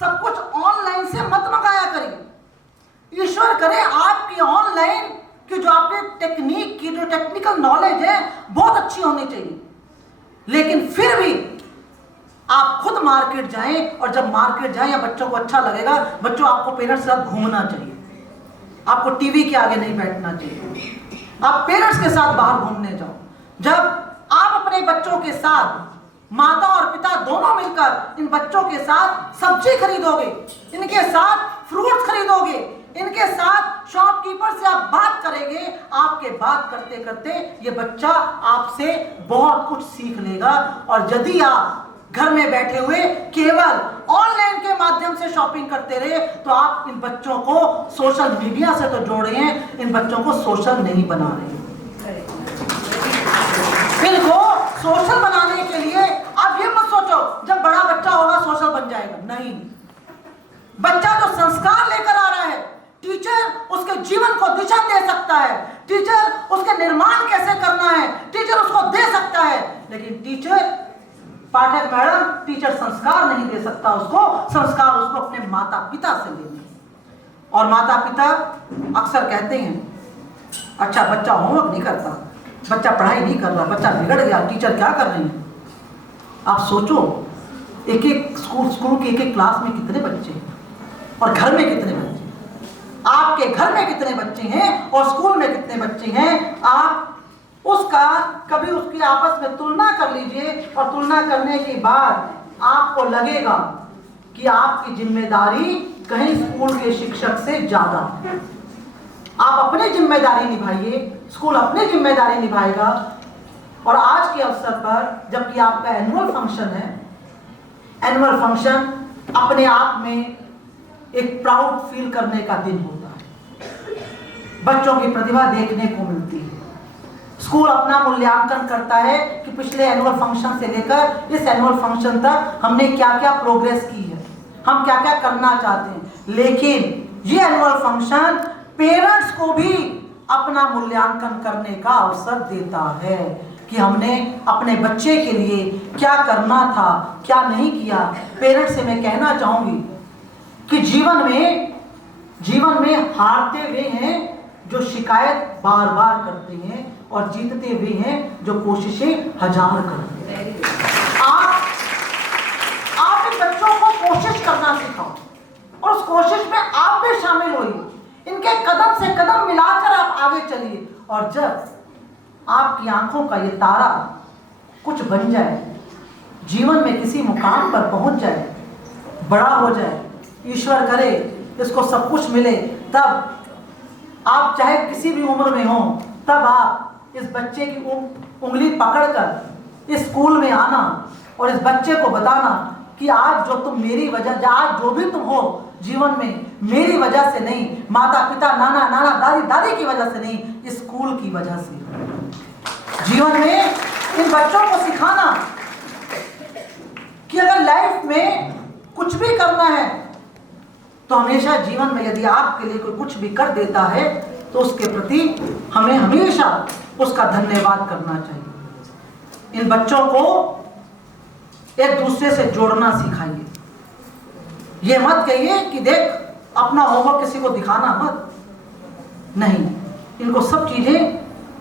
सब कुछ ऑनलाइन से मत मंगाया करिए। ईश्वर करे आपकी ऑनलाइन की जो आपके टेक्निक की जो टेक्निकल नॉलेज है बहुत अच्छी होनी चाहिए, लेकिन फिर भी आप खुद मार्केट जाएं, और जब मार्केट जाएं या बच्चों को अच्छा लगेगा, बच्चों आपको पेरेंट्स के साथ घूमना चाहिए, आपको टीवी के आगे नहीं बैठना चाहिए, आप पेरेंट्स के साथ बाहर घूमने जाओ। जब आप अपने बच्चों के साथ, माता और पिता दोनों मिलकर इन बच्चों के साथ सब्जी खरीदोगे, इनके साथ फ्रूट्स खरीदोगे, इनके साथ शॉपकीपर से आप बात करेंगे, आपके बात करते करते ये बच्चा आपसे बहुत कुछ सीख लेगा। और यदि आप घर में बैठे हुए केवल ऑनलाइन के माध्यम से शॉपिंग करते रहे, तो आप इन बच्चों को सोशल मीडिया से तो जोड़ रहे हैं, इन बच्चों को सोशल नहीं बना रहे हैं। इनको सोशल बनाने के लिए आप ये मत सोचो जब बड़ा बच्चा होगा सोशल बन जाएगा, नहीं। बच्चा जो संस्कार लेकर आ रहा है, टीचर उसके जीवन को दिशा दे सकता है, टीचर उसके निर्माण कैसे करना है, टीचर उसको दे सकता है, लेकिन टीचर, पाठक मैडम, टीचर संस्कार नहीं दे सकता उसको। संस्कार उसको अपने माता पिता से लेने। और माता पिता अक्सर कहते हैं, अच्छा बच्चा होमवर्क नहीं करता, बच्चा पढ़ाई नहीं कर रहा, बच्चा बिगड़ गया, टीचर क्या कर रही है। आप सोचो, एक एक स्कूल की एक एक क्लास में कितने बच्चे हैं, और घर में कितने बच्चे हैं, आपके घर में कितने बच्चे हैं और स्कूल में कितने बच्चे हैं। आप उसका कभी उसकी आपस में तुलना कर लीजिए, और तुलना करने के बाद आपको लगेगा कि आपकी जिम्मेदारी कहीं स्कूल के शिक्षक से ज्यादा है। आप अपनी जिम्मेदारी निभाइए, स्कूल अपनी जिम्मेदारी निभाएगा। और आज के अवसर पर जबकि आपका एनुअल फंक्शन है, एनुअल फंक्शन अपने आप में एक प्राउड फील करने का दिन होता है। बच्चों की प्रतिभा देखने को मिलती है। स्कूल अपना मूल्यांकन करता है कि पिछले एनुअल फंक्शन से लेकर इस एनुअल फंक्शन तक हमने क्या क्या प्रोग्रेस की है, हम क्या क्या करना चाहते हैं। लेकिन ये एनुअल फंक्शन पेरेंट्स को भी अपना मूल्यांकन करने का अवसर देता है। कि हमने अपने बच्चे के लिए क्या करना था, क्या नहीं किया। पेरेंट्स से मैं कहना चाहूँगी कि जीवन में हारते हुए हैं जो शिकायत बार बार करते हैं, और जीतते हुए हैं जो कोशिशें हजार करते हैं। आप इन बच्चों को कोशिश करना सिखाओ, और उस कोशिश में आप भी शामिल होइए। इनके कदम से कदम मिलाकर आप आगे चलिए, और जब आपकी आंखों का ये तारा कुछ बन जाए, जीवन में किसी मुकाम पर पहुंच जाए, बड़ा हो जाए, ईश्वर करे इसको सब कुछ मिले, तब आप चाहे किसी भी उम्र में हो, तब आप इस बच्चे की उंगली पकड़कर इस स्कूल में आना और इस बच्चे को बताना कि आज जो तुम मेरी वजह, आज जो भी तुम हो जीवन में, मेरी वजह से नहीं, माता पिता नाना नाना दादी दादी की वजह से नहीं, इस स्कूल की वजह से। जीवन में इन बच्चों को सिखाना कि अगर लाइफ में कुछ भी करना है तो हमेशा जीवन में यदि आपके लिए कोई कुछ भी कर देता है तो उसके प्रति हमें हमेशा उसका धन्यवाद करना चाहिए। इन बच्चों को एक दूसरे से जोड़ना सिखाइए। ये मत कहिए कि देख अपना होमवर्क किसी को दिखाना मत, नहीं, इनको सब चीजें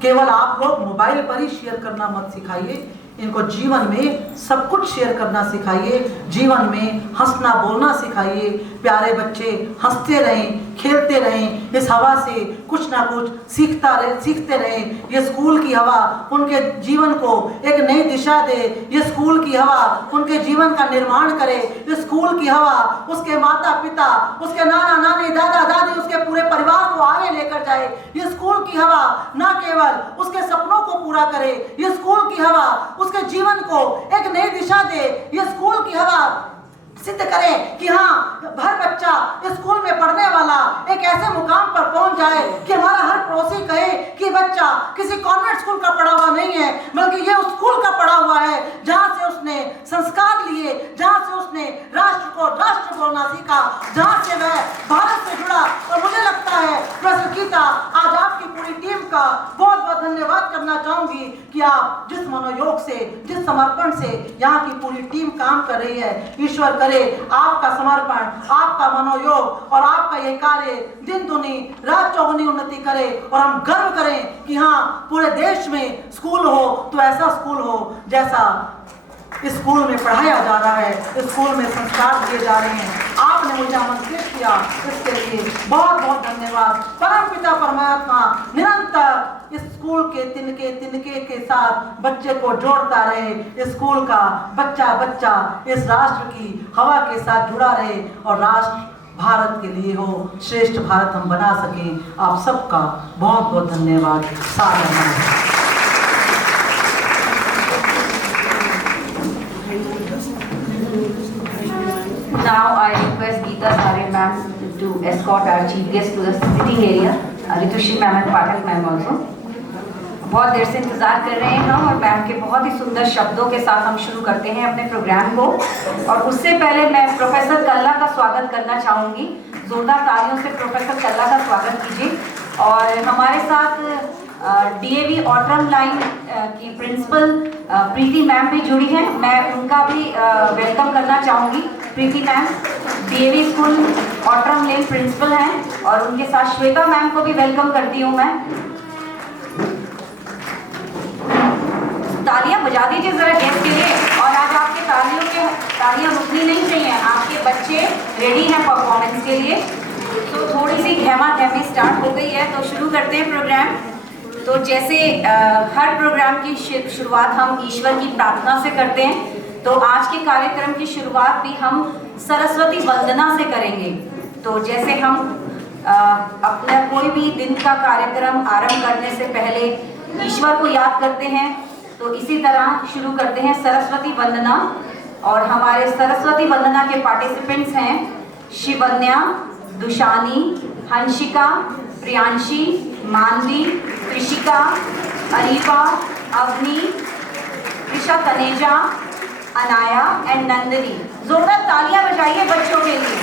केवल आप लोग मोबाइल पर ही शेयर करना मत सिखाइए। इनको जीवन में सब कुछ शेयर करना सिखाइए, जीवन में हंसना बोलना सिखाइए। प्यारे बच्चे हंसते रहें, खेलते रहें, इस हवा से कुछ ना कुछ सीखते रहें। ये स्कूल की हवा उनके जीवन को एक नई दिशा दे, ये स्कूल की हवा उनके जीवन का निर्माण करे। ये स्कूल की हवा उसके माता पिता, उसके नाना नानी दादा दादी, उसके पूरे परिवार को आगे लेकर जाए। ये स्कूल की हवा न केवल उसके सपनों को पूरा करे, ये स्कूल की हवा उसके जीवन को एक नई दिशा दे। ये स्कूल की हवा सिद्ध करें कि हाँ, हर बच्चा स्कूल में पढ़ने वाला एक ऐसे मुकाम पर पहुंच जाए कि हमारा हर पड़ोसी कहे कि बच्चा किसी कॉन्वेंट स्कूल का पढ़ा हुआ नहीं है, बल्कि ये उस स्कूल का पढ़ा हुआ है जहां से उसने संस्कार लिए, जहां से उसने राष्ट्र को राष्ट्र बोलना सीखा, जहां से वह भारत से जुड़ा। और मुझे लगता है प्रोफेसर गीता, आज आपकी पूरी टीम का बहुत बहुत धन्यवाद करना चाहूंगी कि आप जिस मनोयोग से, जिस समर्पण से यहाँ की पूरी टीम काम कर रही है, ईश्वर करे आपका समर्पण, आपका मनोयोग और आपका ये कार्य दिन दुनी रात चौगुनी उन्नति करे, और हम गर्व करें कि हाँ, पूरे देश में स्कूल हो तो ऐसा स्कूल हो जैसा इस स्कूल में पढ़ाया जा रहा है, इस स्कूल में संस्कार दिए जा रहे हैं। आपने मुझे आमंत्रित किया, इसके लिए बहुत बहुत धन्यवाद। परम पिता परमात्मा निरंतर इस स्कूल के तिनके के साथ बच्चे को जोड़ता रहे, इस स्कूल का बच्चा बच्चा इस राष्ट्र की हवा के साथ जुड़ा रहे, और राष्ट्र भारत के लिए हो, श्रेष्ठ भारत हम बना सकें। आप सबका बहुत बहुत धन्यवाद। साधना। Now I request Geeta Sare ma'am to escort our chief guest to the sitting area. Ritushri ma'am and Pathak ma'am also. बहुत देर से इंतजार कर रहे हैं हम, और मैम के बहुत ही सुंदर शब्दों के साथ हम शुरू करते हैं अपने प्रोग्राम को। और उससे पहले मैं प्रोफेसर कल्ला का स्वागत करना चाहूँगी। जोरदार तालियों से प्रोफेसर कल्ला का स्वागत कीजिए। और हमारे साथ DAV ऑटम लाइन की प्रिंसिपल प्रीति मैम भी जुड़ी हैं, मैं उनका भी वेलकम करना चाहूँगी। प्रीति मैम DAV स्कूल ऑटम लेन प्रिंसिपल हैं, और उनके साथ श्वेता मैम को भी वेलकम करती हूँ मैं। तालियां बजा दीजिए जरा गेस्ट के लिए। और आज आपके तालियां रुकनी नहीं चाहिए, आपके बच्चे रेडी हैं परफॉर्मेंस के लिए। तो थोड़ी सी गहमा गहमी स्टार्ट हो गई है, तो शुरू करते हैं प्रोग्राम। तो जैसे हर प्रोग्राम की शुरुआत हम ईश्वर की प्रार्थना से करते हैं, तो आज के कार्यक्रम की शुरुआत भी हम सरस्वती वंदना से करेंगे। तो जैसे हम अपना कोई भी दिन का कार्यक्रम आरंभ करने से पहले ईश्वर को याद करते हैं, तो इसी तरह शुरू करते हैं सरस्वती वंदना। और हमारे सरस्वती वंदना के पार्टिसिपेंट्स हैं शिवन्या, दुशानी, हंसिका, प्रियांशी, मानवी, कृषिका, अरीबा, अवनी, ऋषा तनेजा, अनाया एंड नंदिनी। जोरदार तालियां बजाइए बच्चों के लिए।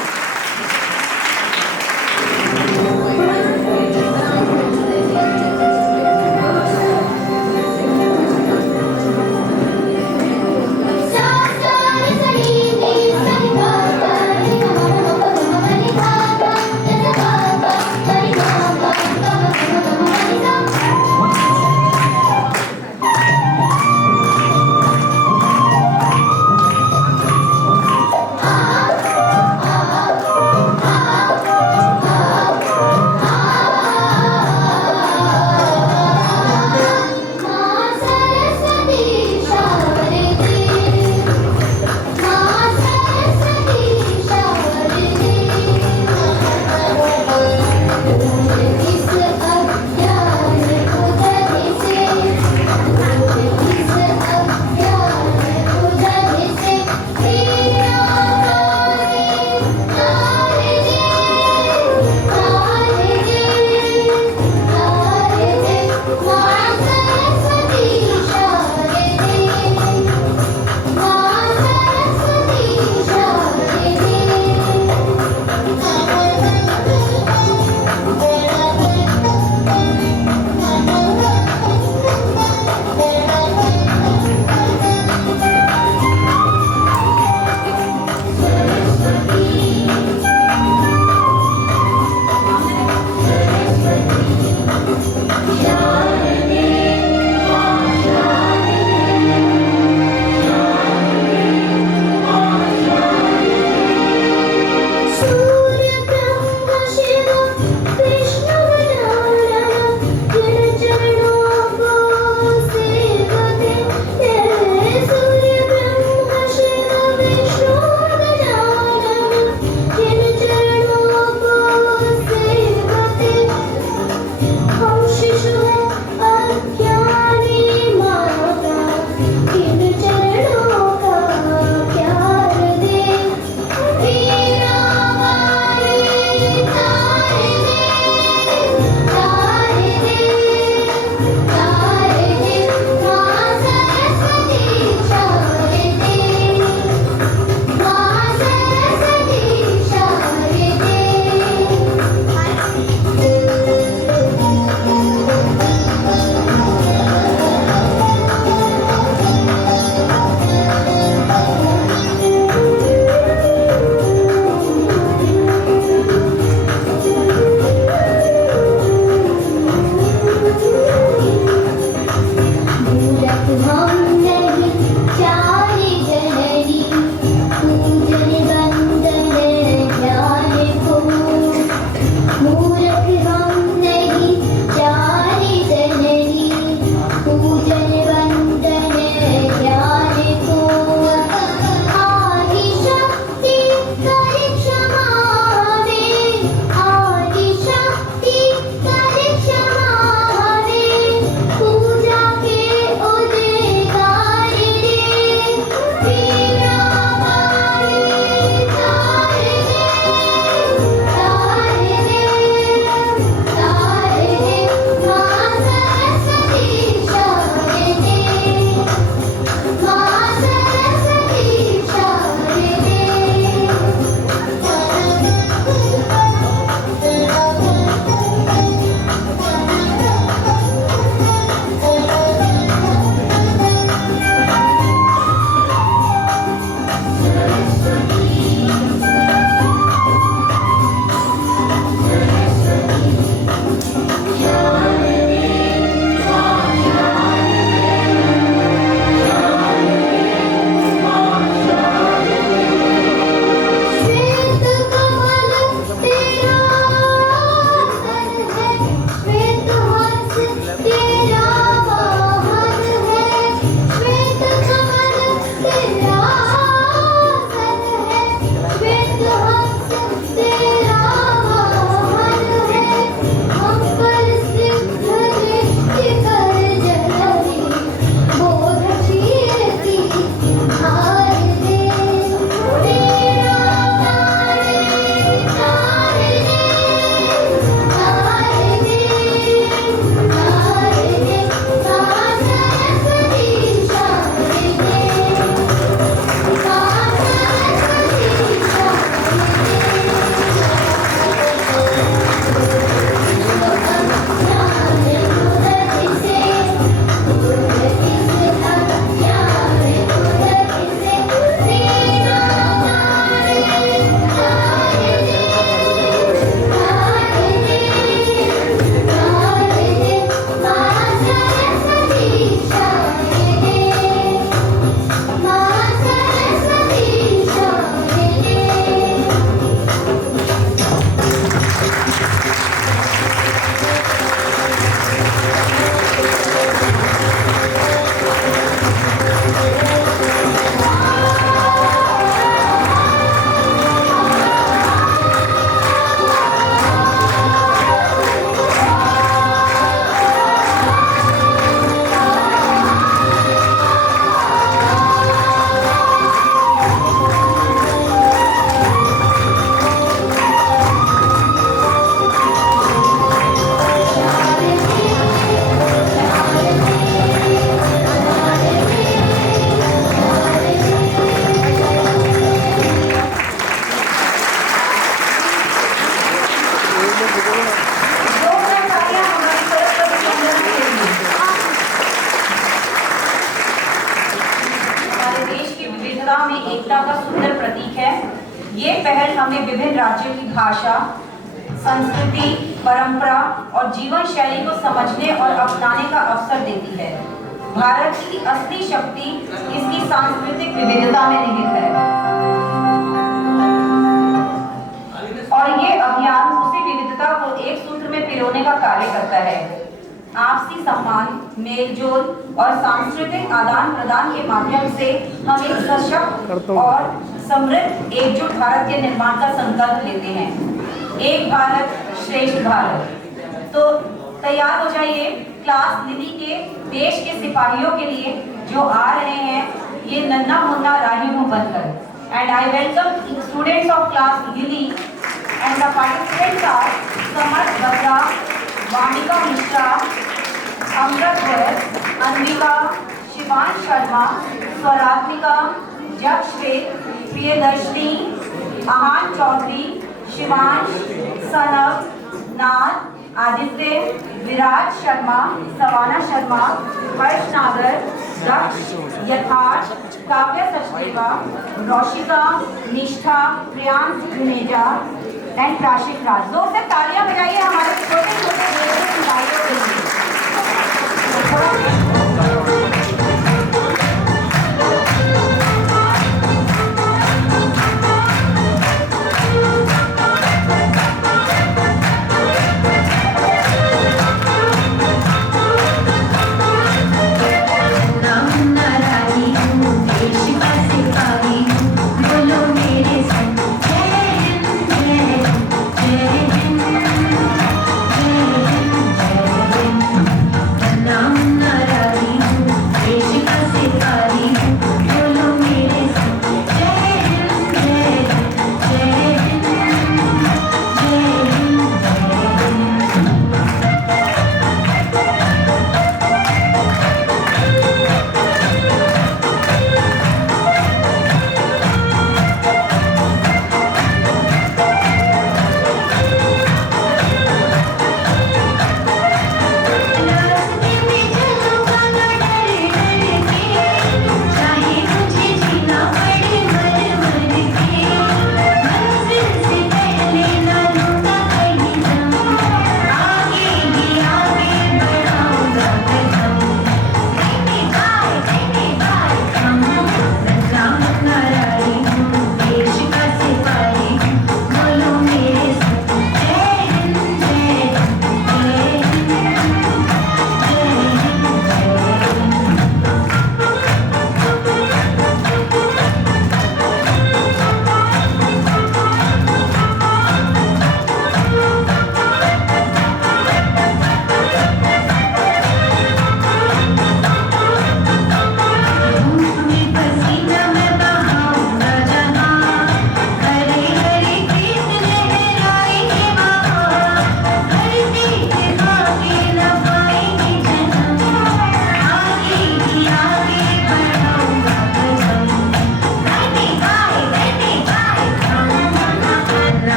जोरदार तालियां हमारी सरस्वती वंदना के लिए। हमारे देश की विविधता में एकता का सुंदर प्रतीक है। ये पहल हमें विभिन्न राज्यों की भाषा, संस्कृति, परंपरा और जीवन शैली को समझने और अपनाने का अवसर देती है। भारत की असली शक्ति इसकी सांस्कृतिक विविधता में निहित है और ये अभियान उसी विविधता को एक सूत्र में पिरोने का कार्य करता है। आपसी सम्मान, मेलजोल और सांस्कृतिक आदान प्रदान के माध्यम से हम एक सशक्त और समृद्ध एकजुट भारत के निर्माण का संकल्प लेते हैं। एक भारत श्रेष्ठ भारत। तो तैयार हो जाइए क्लास लिली के देश के सिपाहियों के लिए जो आ रहे हैं ये नन्ना मुन्ना राही मुंह बनकर। And I welcome students of class Lily and the participants are Samarth Batra, Vanika Mishra, Amrit Bharat, Anvika, Shivansh Sharma, Swaratmika, Jagshwet, Priyadarshini, Aahan Chaudhary, Shivansh, Sanab, Nath, Aditya, Viraj Sharma, Savana Sharma, Harsh Nagar, Daksh, Yatharth, Kavya Sachdeva, Roshika, Nishtha, Priyansh Juneja and Prashik Raj. दो से तालियां बजाइए हमारे छोटे छोटे खिलाड़ियों के लिए। बोलो मेरे संग जय हिंद जय हिंद जय हिंद।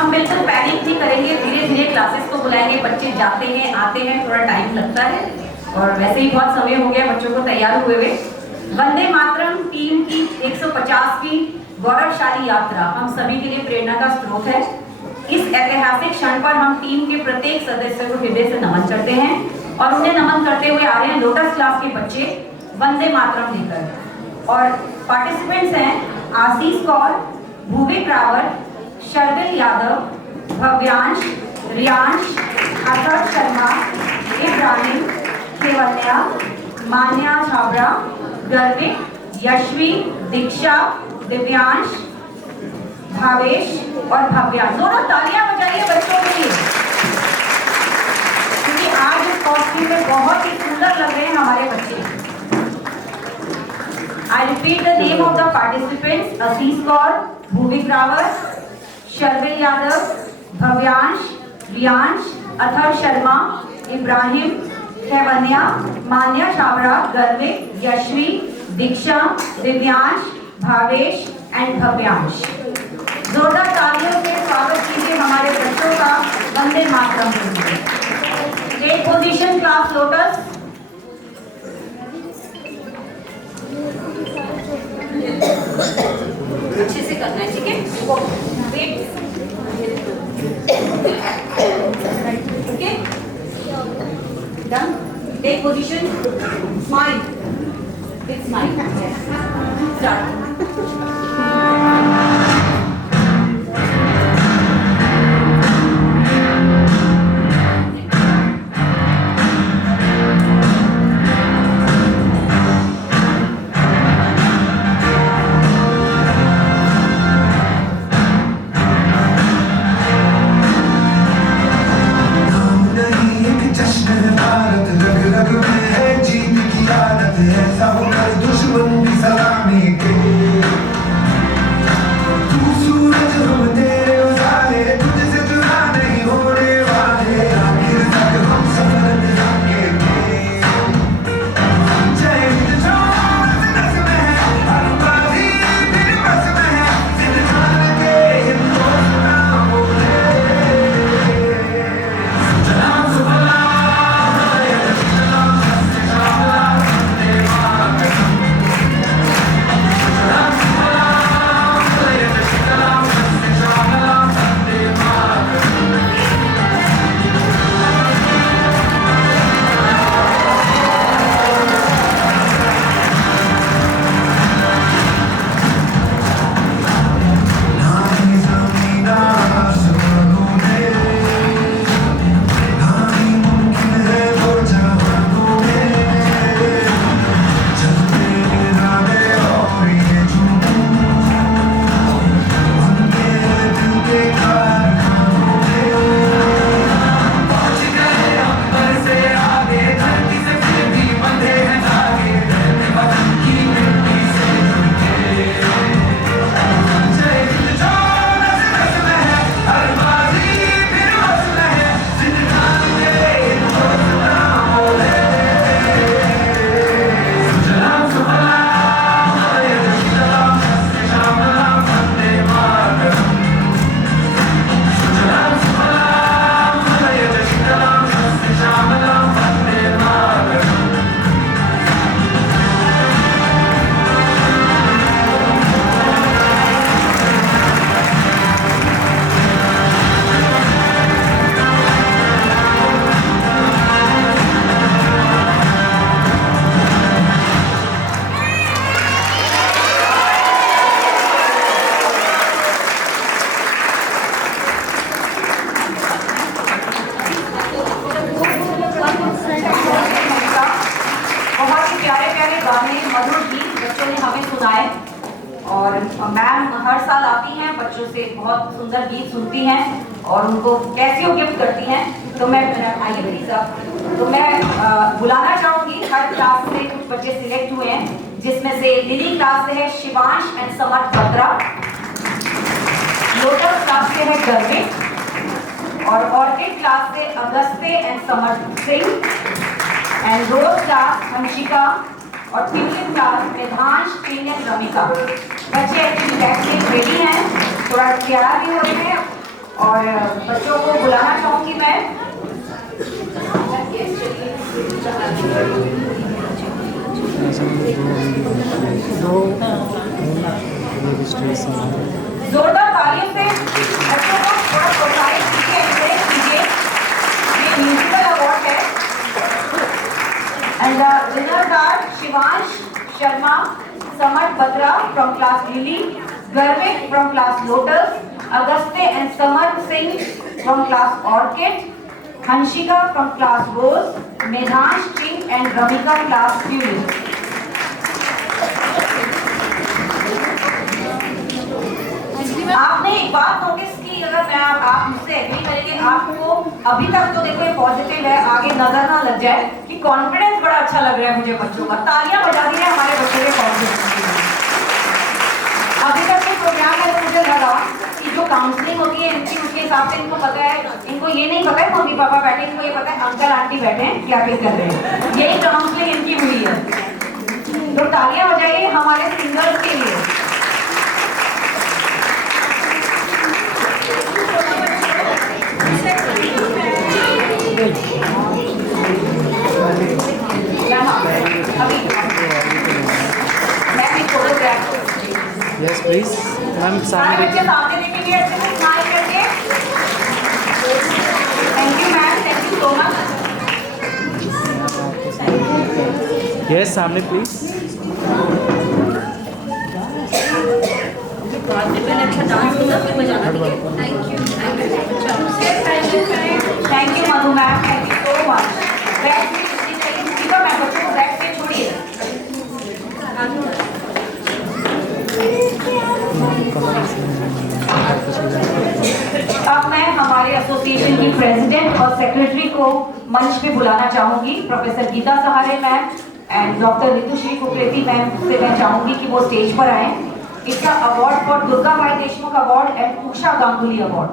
हम बिल्कुल पैनिक नहीं करेंगे, धीरे धीरे क्लासेस को बुलाएंगे। बच्चे जाते हैं आते हैं, थोड़ा टाइम लगता है और वैसे ही बहुत समय हो गया बच्चों को तैयार हुए हुए। वंदे मातरम टीम की 150वीं गौरवशाली यात्रा हम सभी के लिए प्रेरणा का स्रोत है। इस ऐतिहासिक क्षण पर हम टीम के प्रत्येक सदस्य को हृदय से नमन करते हैं और उन्हें नमन करते हुए आ रहे हैं लोटस क्लास के बच्चे वंदे मातरम लेकर। और पार्टिसिपेंट्स हैं आशीष कौर, भूविक रावत, शर्दिल यादव, भव्यांश, रियांश, अथर्व शर्मा, इब्राहिम, केवल्या, मान्या छाबड़ा, गर्विक, यशवी, दीक्षा, दिव्यांश, भावेश और भव्यांश। दोनों तालियां बजाइए बच्चों के लिए, क्योंकि आज इस कॉस्ट्यूम में बहुत ही सुंदर लग रहे हैं हमारे बच्चे। I repeat the name of the participants: Ashish Kaur, Bhuvik Rawat, Sharvil Yadav, Bhavyansh, Riyansh, Athar Sharma, Ibrahim, Kevanya, Manya Chabra, Garvik, Yashvi, Diksha, Divyansh, Bhavesh and Bhavyansh। जोरदार तालियों से स्वागत कीजिए हमारे बच्चों का वंदे मातरम में। Take position class lotus. अच्छे से करना है, ठीक है? Wait, okay, done. Take position, smile, big smile, start. बहुत सुंदर गीत सुनती हैं और उनको कैसी गिफ्ट करती हैं। तो मैं आइए प्लीज साहब, तो मैं बुलाना चाहूंगी। हर क्लास से कुछ बच्चे सिलेक्ट हुए हैं, जिसमें से लिली क्लास से है Shivansh and Samarth Batra, Lotus class से है गर्विक, और ऑर्किड क्लास से Agastya and Samarth Singh, and Rose class Hanshika, और पिंकलिन क्लास मेधांश, पिंग एंड रमिका। बच्चे एक्चुअली रेडी हैं, थोड़ा तैयार भी हो रहे हैं और और बच्चों को बुलाना चाहूंगी मैं। जोरदार तालियों से बच्चों को थोड़ा प्रोत्साहित कीजिए, एनकरेज कीजिए। ये म्यूजिकल अवार्ड है। And the winners are Shivansh Sharma, Samar Batra from class Lily, Garvik from class Lotus, Agastya and Samar Singh from class Orchid, Hanshika from class Rose, Medhansh Singh and Ramika class Tulip. आपने एक बात नोटिस की, अगर मैं आप मुझसे एग्री करेंगे, आपको अभी तक तो देखो ये पॉजिटिव है, आगे नजर ना लग जाए कि कॉन्फिडेंस बड़ा अच्छा लग रहा है मुझे बच्चों का। तालियां बजा दी है हमारे बच्चों के कॉन्फिडेंस के लिए। अभी तक के प्रोग्राम में तो मुझे लगा कि जो काउंसलिंग होती है इनकी, उसके हिसाब से इनको पता है, इनको ये नहीं पता है मम्मी पापा बैठे, इनको ये पता है अंकल आंटी बैठे हैं क्या क्या कर रहे हैं। यही काउंसलिंग इनकी हुई है। तो तालियां बजाइए हमारे सिंगर्स के लिए। यस प्लीज मैम, सामने बच्चे सामने देखेंगे, अच्छे से स्माइल करके। Thank you ma'am, thank you so much. Yes सामने please. Thank you Madhu ma'am, thank you so much. Back मैं बच्चों को बैक पे छोड़िए। अब मैं हमारे एसोसिएशन की प्रेसिडेंट और सेक्रेटरी को मंच पे बुलाना चाहूंगी। Professor Geeta Sahare ma'am and doctor Ritushree Kukreti ma'am से मैं चाहूंगी कि वो स्टेज पर आए। इसका award for Durga Bai Deshmukh award and Usha Ganguly award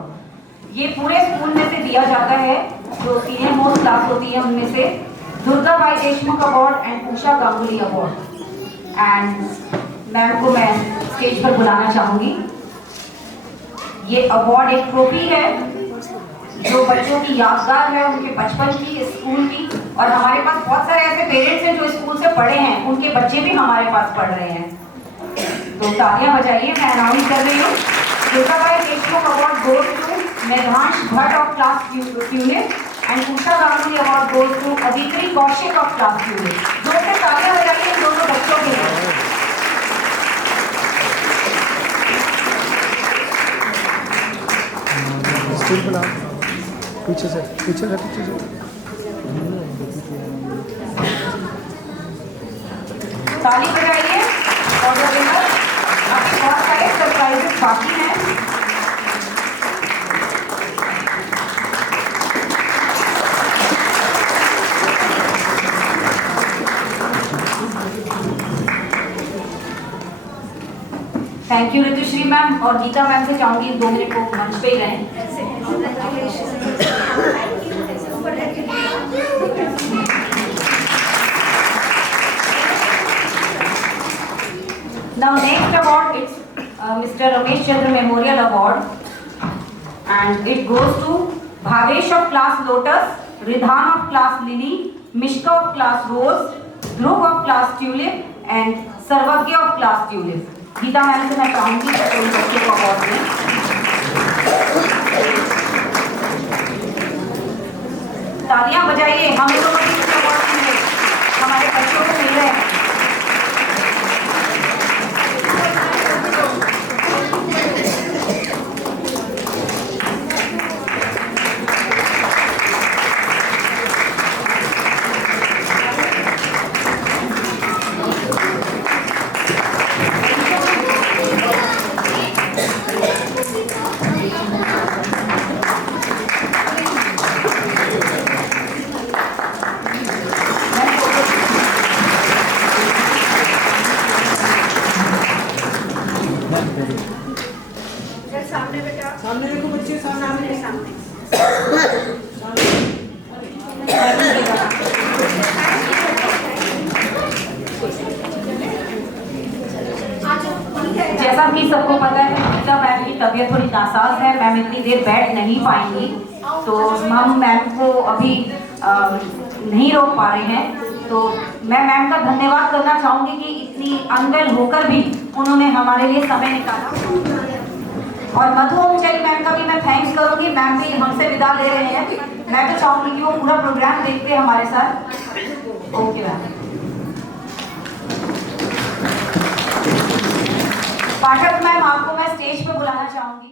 ये पूरे स्कूल में से दिया जाता है। जो सीनियर मोस्ट क्लास होती है उनमें से Durga Bai Deshmukh award and Usha Ganguly award. And ma'am को मैं स्टेज पर बुलाना चाहूंगी। ये अवार्ड एक ट्रॉफी है जो बच्चों की यादगार है, उनके बचपन की, स्कूल की। और हमारे पास बहुत सारे ऐसे पेरेंट्स हैं जो स्कूल से पढ़े हैं, उनके बच्चे भी हमारे पास पढ़ रहे हैं। तो तालियां बजाइए। मैं अनाउंस कर रही हूँ Durga Bai Deshmukh award goes to Medhansh Bhatt of class tulip and Usha Ganguly award goes to Aditi Kaushik of class tulip. जोर से तालियां बजाइए इन दोनों बच्चों के लिए। पीछे से पीछे से पीछे से ताली बजाइए। और अभी बहुत सारे सरप्राइजेस बाकी हैं। थैंक यू ऋतुश्री मैम और गीता मैम से चाहूंगी 2 मिनट को मंच पे ही रहें। Now next award it's Mr. Ramesh Chandra Memorial Award and it goes to Bhavesh of class Lotus, Ridhan of class Lily, Mishka of class Rose, Dhruv of class Tulip and Sarvagya of class Tulip. Geeta ma'am से मैं चाहूंगी कि उन बच्चों को award दें। तालियां बजाइए। हम लोगों को भी अवार्ड मिले, हमारे बच्चों को मिल रहे हैं। सामने देखो बच्चे, सामने सामने। जैसा कि सबको पता है गीता मैम की तबीयत थोड़ी नासाज है। मैम मैम इतनी देर बैठ नहीं पाएंगी, तो हम मैम को अभी नहीं रोक पा रहे हैं। तो मैं मैम का धन्यवाद करना चाहूँगी कि इतनी अनवेल होकर भी उन्होंने हमारे लिए समय निकाला। और मधु ओमचरी मैम का भी मैं थैंक्स करूँगी, मैम भी हमसे विदा ले रहे हैं। मैं तो चाहूँगी कि वो पूरा प्रोग्राम देखते हैं हमारे साथ। Okay ma'am. पाठक मैम, आपको मैं स्टेज पे बुलाना चाहूँगी।